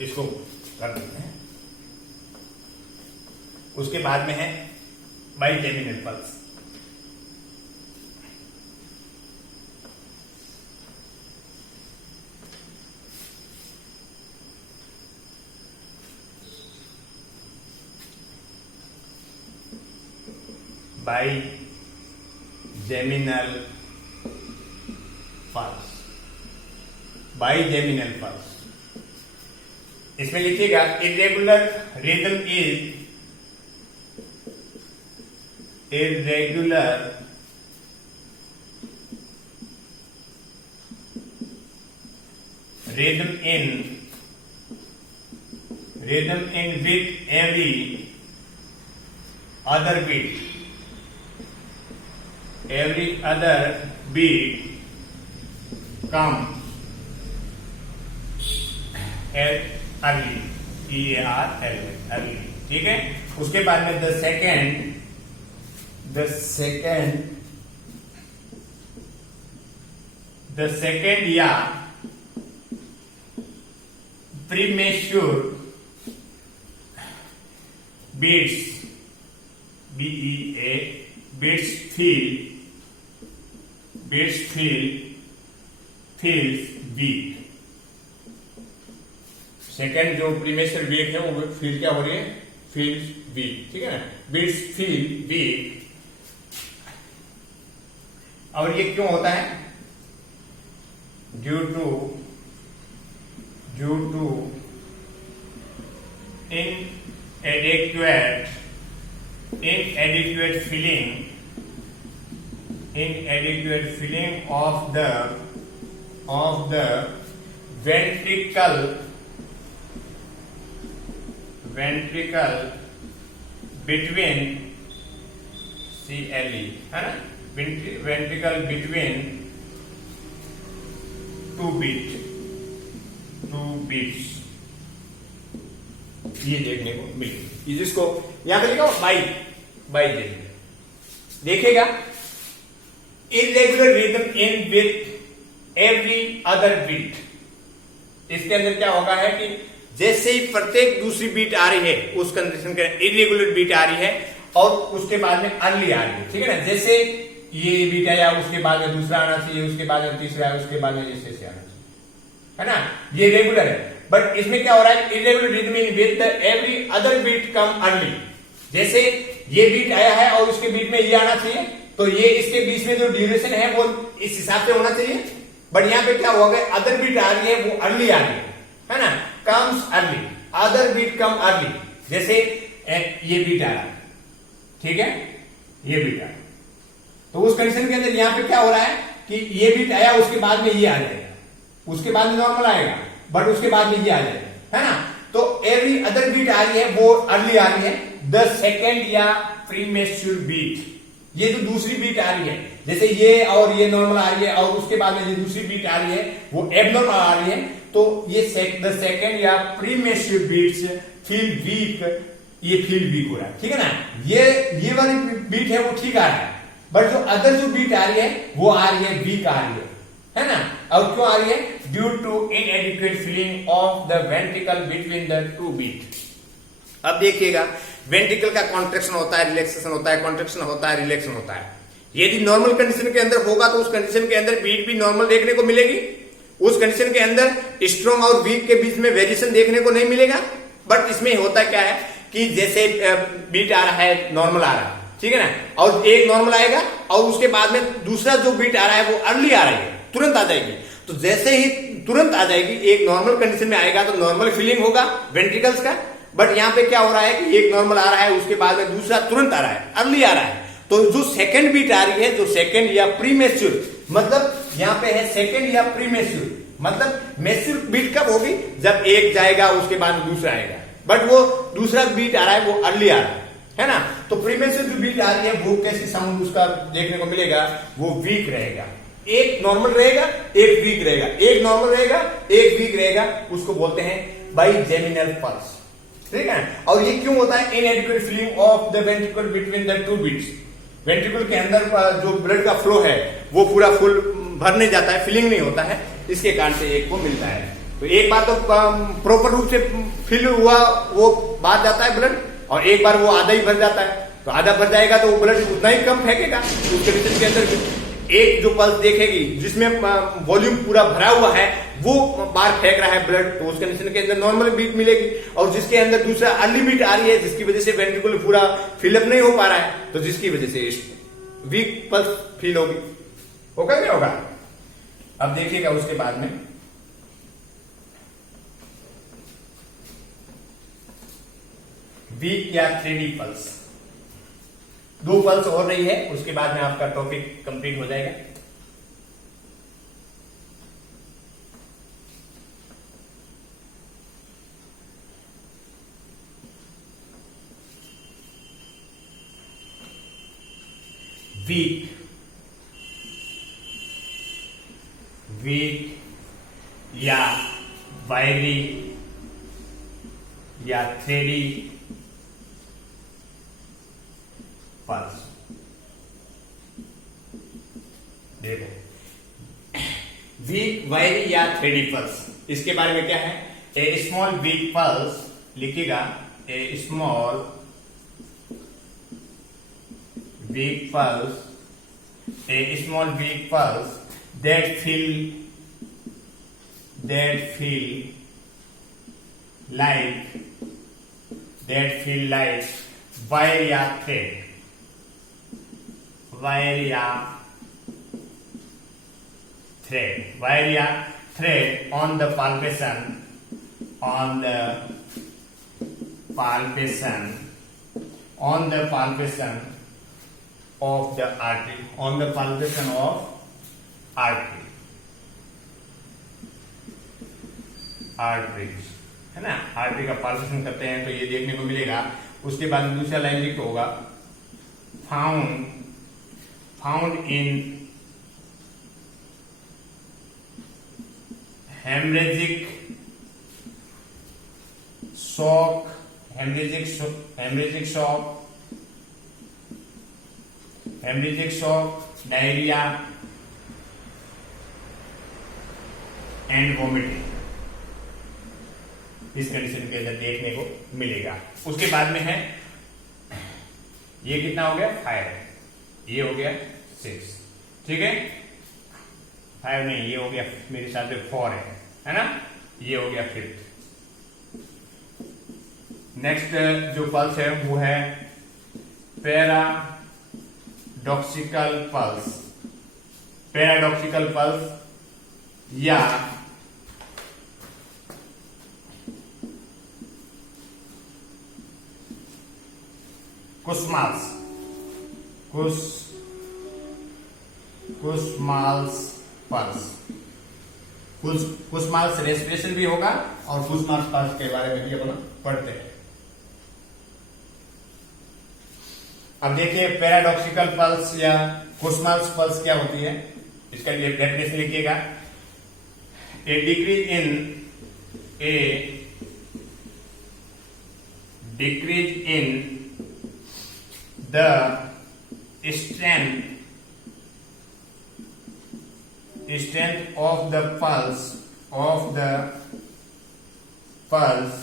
इसको कर देते हैं। उसके बाद में है बाइजेमिनल पल्स, बाइजेमिनल पल्स, इसमें लिखिएगा irregular rhythm is irregular rhythm in with every other beat comes early, early, ठीक है। उसके बाद में the second या premature beats, beats feel feels weak. Second जो प्रीमेच्योर वीक है वो फील क्या हो रही है, फील्स वीक, ठीक है ना, बीट्स फील वीक। और ये क्यों होता है, due to inadequate feeling of the ventricle between CLE, है ना, ventricle between two beats, ये देखने को मिले, जिसको यहां पे लिखा हो बाई देखेगा, irregular rhythm in with every other beat. इसके अंदर क्या होगा है कि जैसे ही प्रत्येक दूसरी बीट आ रही है उस कंडीशन के इरेगुलर बीट आ रही है और उसके बाद में अर्ली आ रही है, ठीक है ना, जैसे ये बीट आया उसके बाद में दूसरा आना चाहिए, उसके बाद में तीसरा आया, उसके बाद में ऐसे आना चाहिए, है ना, ये रेगुलर है। बट इसमें क्या हो रहा है, irregular rhythm in with every other beat come early, जैसे ये बीट आया है और उसके बीट में ये आना चाहिए, तो ये इसके बीच में जो ड्यूरेशन है वो इस हिसाब से होना चाहिए। बट यहाँ पे क्या होगा, अदर बीट आ रही है वो अर्ली आ रही है ना, comes early, other beat come early, जैसे ये बीट आया, ठीक है, ये बीट आया, तो उस कंडीशन के अंदर यहाँ पे क्या हो रहा है कि ये बीट आया उसके बाद में ये आ जाएगा, उसके बाद में नॉर्मल आएगा, बट उसके बाद में ये आ जाएगा, है ना, तो एवरी अदर बीट आ रही है वो अर्ली आ रही है, द सेकेंड या प्रीमेच्योर बीट, ये जो दूसरी बीट आ रही है, जैसे ये और ये नॉर्मल आ रही है और उसके बाद में जो दूसरी बीट आ रही है वो एबनॉर्मल आ रही है, तो ये द सेकेंड या प्रीमेच्योर बीट्स फील वीक, ये फील वीक हो रहा है, ठीक है ना, ये वाली बीट है वो ठीक आ रहा है, बट जो अदर जो बीट आ रही है वो आ रही है वीक आ रही है ना, और क्यों आ रही है, due to inadequate feeling of the ventricle between the two beat. अब देखिएगा, वेंट्रिकल का कॉन्ट्रैक्शन होता है, रिलैक्सेशन होता है, कॉन्ट्रैक्शन होता है, रिलैक्शन होता है। यदि नॉर्मल कंडीशन के अंदर होगा तो उस कंडीशन के अंदर बीट भी नॉर्मल देखने को मिलेगी, उस कंडीशन के अंदर स्ट्रॉन्ग और वीक के बीच में वेरिएशन देखने को नहीं मिलेगा। बट इसमें होता क्या है कि जैसे बीट आ रहा है, नॉर्मल आ रहा है, ठीक है ना, और एक नॉर्मल आएगा और उसके बाद में दूसरा जो बीट आ रहा है वो अर्ली आ रही है, तुरंत आ जाएगी, तो जैसे ही तुरंत आ जाएगी, एक नॉर्मल कंडीशन में आएगा तो नॉर्मल फीलिंग होगा वेंट्रिकल्स का। बट यहाँ पे क्या हो रहा है कि एक नॉर्मल आ रहा है उसके बाद में दूसरा तुरंत आ रहा है, अर्ली आ रहा है, तो जो सेकंड बीट आ रही है, जो सेकंड या प्रीमेच्योर, मतलब यहाँ पे है सेकंड या प्रीमेच्योर, मतलब मेच्योर बीट कब होगी, जब एक जाएगा उसके बाद दूसरा आएगा, बट वो दूसरा बीट आ रहा है वो अर्ली आ रहा है ना, तो प्रीमेच्योर जो बीट आ रही है वो कैसे साउंड उसका देखने को मिलेगा, वो वीक रहेगा, एक नॉर्मल रहेगा एक वीक रहेगा, एक नॉर्मल रहेगा एक वीक रहेगा, उसको बोलते हैं बाइजेमिनल पल्स, ठीक है। और ये क्यों होता है, inadequate feeling of the ventricle between the two beats, ventricle के अंदर जो ब्लड का फ्लो है वो पूरा फुल भरने जाता है, फीलिंग नहीं होता है, इसके कारण से एक को मिलता है। तो एक बार तो प्रॉपर रूप से फिल हुआ वो बाहर जाता है ब्लड, और एक बार वो आधा ही भर जाता है, तो आधा भर जाएगा तो वो ब्लड उतना ही कम फेंकेगा। उस कंडीशन के अंदर एक जो पल्स देखेगी जिसमें वॉल्यूम पूरा भरा हुआ है वो बार फेंक रहा है ब्लड, तो उस कंडीशन के अंदर नॉर्मल बीट मिलेगी, और जिसके अंदर दूसरा अर्ली बीट आ रही है जिसकी वजह से वेंट्रिकल पूरा फिलअप नहीं हो पा रहा है, तो जिसकी वजह से वीक पल्स फील होगी, होगा क्या होगा। अब देखिएगा उसके बाद में वीक या 3D पल्स, दो पल्स हो रही है, उसके बाद में आपका टॉपिक कंप्लीट हो जाएगा। वीक या वायरी या 3D पल्स, देखो वीक, वायरी या 3D पल्स, इसके बारे में क्या है, ए स्मॉल वीक पल्स लिखिएगा, a small weak pulse, a small weak pulse that feel that feel like wire या thread on the palpation of the arteries, है ना। आर्टरी का पाल्पेशन करते हैं तो ये देखने को मिलेगा। उसके बाद में दूसरा लाइन लिखा होगा found in hemorrhagic shock, diarrhea and vomiting, इस कंडीशन के अंदर देखने को मिलेगा। उसके बाद में है ये कितना हो गया 5, ये हो गया 6, ठीक है। 5 नहीं, ये हो गया मेरे हिसाब से 4 है ना। ये हो गया 5th। नेक्स्ट जो पल्स है वो है पैराडॉक्सिकल पल्स या कुसमाल्स पल्स। कुसमाल्स रेस्पिरेशन भी होगा और कुसमाल्स पल्स के बारे में भी अपन पढ़ते हैं। अब देखिए पैराडॉक्सिकल पल्स या कुसमाल्स पल्स क्या होती है, इसका लिए डेफिनेशन लिखिएगा। A decrease in the strength of the pulse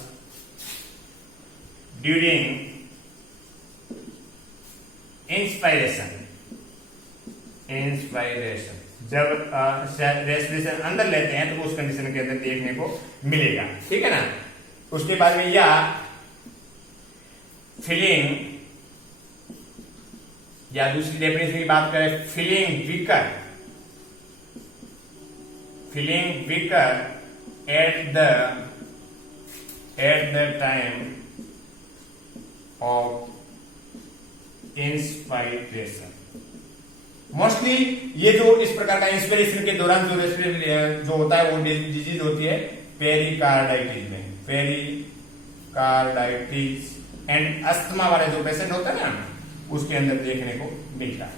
during inspiration, जब रेस्पिरेशन अंदर लेते हैं तो उस कंडीशन के अंदर देखने को मिलेगा, ठीक है ना। उसके बाद में या फीलिंग, या दूसरी डेफिनेशन की बात करें feeling weaker at the time of inspiration। Mostly ये जो इस प्रकार का इंस्पिरेशन के दौरान जो रेस्पिरेशन जो होता है वो डिजीज होती है पेरिकार्डाइटिस एंड अस्थमा वाले जो पेशेंट होता है ना उसके अंदर देखने को मिलता है।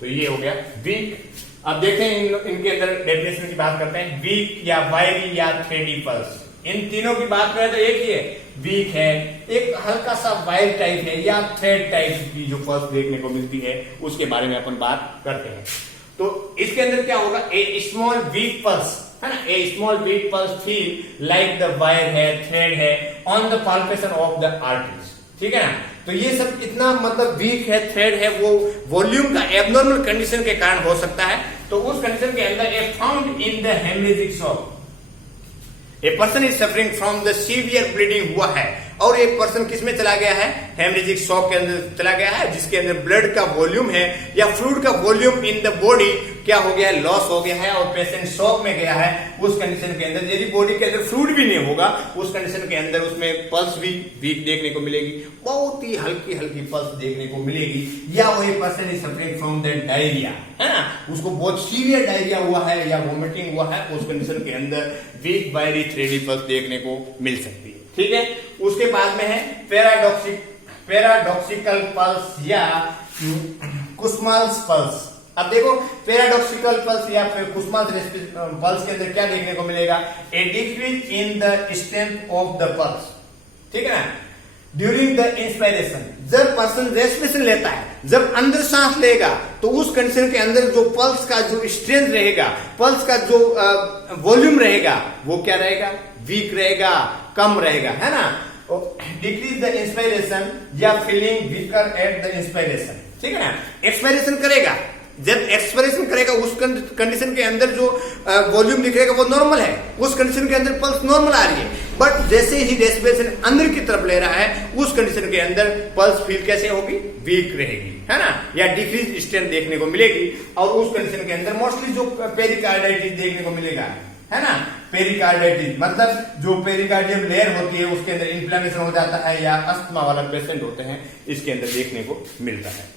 तो ये हो गया वीक। अब देखें इनके अंदर डेफिनेशन की बात करते हैं। वीक या वायरी या थ्रेडी पल्स, इन तीनों की बात करें तो एक ही है, वीक है, एक हल्का सा वायर टाइप है या थ्रेड टाइप की जो पल्स देखने को मिलती है उसके बारे में अपन बात करते हैं। तो इसके अंदर क्या होगा, ए स्मॉल वीक पल्स है ना, a small weak pulse feel like the wire है, थ्रेड है on the palpation of the arteries, ठीक है ना। तो ये सब इतना मतलब वीक है, थ्रेड है, वो वॉल्यूम का एबनॉर्मल कंडीशन के कारण हो सकता है। तो उस कंडीशन के अंदर ए found in the haemorrhagic shock, a person is suffering from the severe bleeding हुआ है और एक पर्सन किसमें चला गया है, हेमरेजिक शॉक के अंदर चला गया है, जिसके अंदर ब्लड का वॉल्यूम है या फ्लूइड का वॉल्यूम इन द बॉडी क्या हो गया है, लॉस हो गया है और पेशेंट शॉक में गया है। उस कंडीशन के अंदर यदि बॉडी के अंदर फ्लूइड भी नहीं होगा उस कंडीशन के अंदर उसमें पल्स भी वीक देखने को मिलेगी, बहुत ही हल्की पल्स देखने को मिलेगी। या वही person is suffering from the diarrhoea, है ना, उसको बहुत सीवियर डायरिया हुआ है या वॉमिटिंग हुआ है, उस कंडीशन के अंदर वीक वायरी थ्रेडी पल्स देखने को मिल सकती है, ठीक है। उसके बाद में है पैराडॉक्सिकल पल्स या कुसमाल्स पल्स। अब देखो पैराडॉक्सिकल पल्स या फिर कुसमाल्स पल्स के अंदर क्या देखने को मिलेगा, a decrease in the strength of the pulse, ठीक है ना, ड्यूरिंग द इंस्पायरेशन। जब पर्सन रेस्पिरेशन लेता है, जब अंदर सांस लेगा तो उस कंडीशन के अंदर जो पल्स का जो स्ट्रेंथ रहेगा, पल्स का जो वॉल्यूम रहेगा वो क्या रहेगा, वीक रहेगा, कम रहेगा, है ना। डिक्रीज द इंस्पायरेशन या feeling weaker at the inspiration, ठीक है ना। एक्सपायरेशन करेगा जब एक्सपिरेशन करेगा उस कंडीशन के अंदर जो वॉल्यूम दिखेगा वो नॉर्मल है, उस कंडीशन के अंदर पल्स नॉर्मल आ रही है। बट जैसे ही रेस्पिरेशन अंदर की तरफ ले रहा है, उस कंडीशन के अंदर पल्स फील कैसे होगी, वीक रहेगी, है ना, या डिक्रीज स्ट्रेंथ देखने को मिलेगी। और उस कंडीशन के अंदर मोस्टली जो पेरिकार्डाइटिस देखने को मिलेगा, है ना, पेरिकार्डाइटिस मतलब जो पेरिकार्डियम लेयर होती है उसके अंदर इन्फ्लेमेशन हो जाता है, या अस्थमा वाला पेशेंट होते हैं इसके अंदर देखने को मिलता है।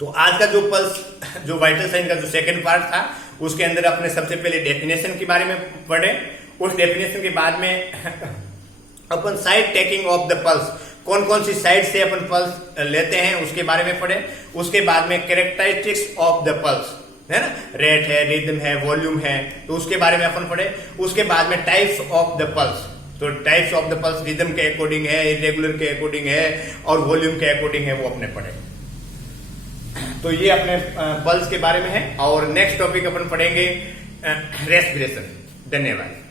तो आज का जो पल्स, जो वाइटल साइन का जो सेकंड पार्ट था, उसके अंदर अपने सबसे पहले डेफिनेशन के बारे में पढ़े। उस डेफिनेशन के बाद में अपन side taking of the pulse, कौन कौन सी साइड से अपन पल्स लेते हैं उसके बारे में पढ़े। उसके बाद में कैरेक्टरिस्टिक्स ऑफ द पल्स, है ना, रेट है, रिदम है, वॉल्यूम है, तो उसके बारे में अपन पढ़े। उसके बाद में टाइप्स ऑफ द पल्स, तो types of the pulse rhythm के अकॉर्डिंग है, इरेगुलर के अकॉर्डिंग है, और वॉल्यूम के अकॉर्डिंग है, वो अपने पढ़े। तो ये अपने पल्स के बारे में है। और नेक्स्ट टॉपिक अपन पढ़ेंगे रेस्पिरेशन। धन्यवाद।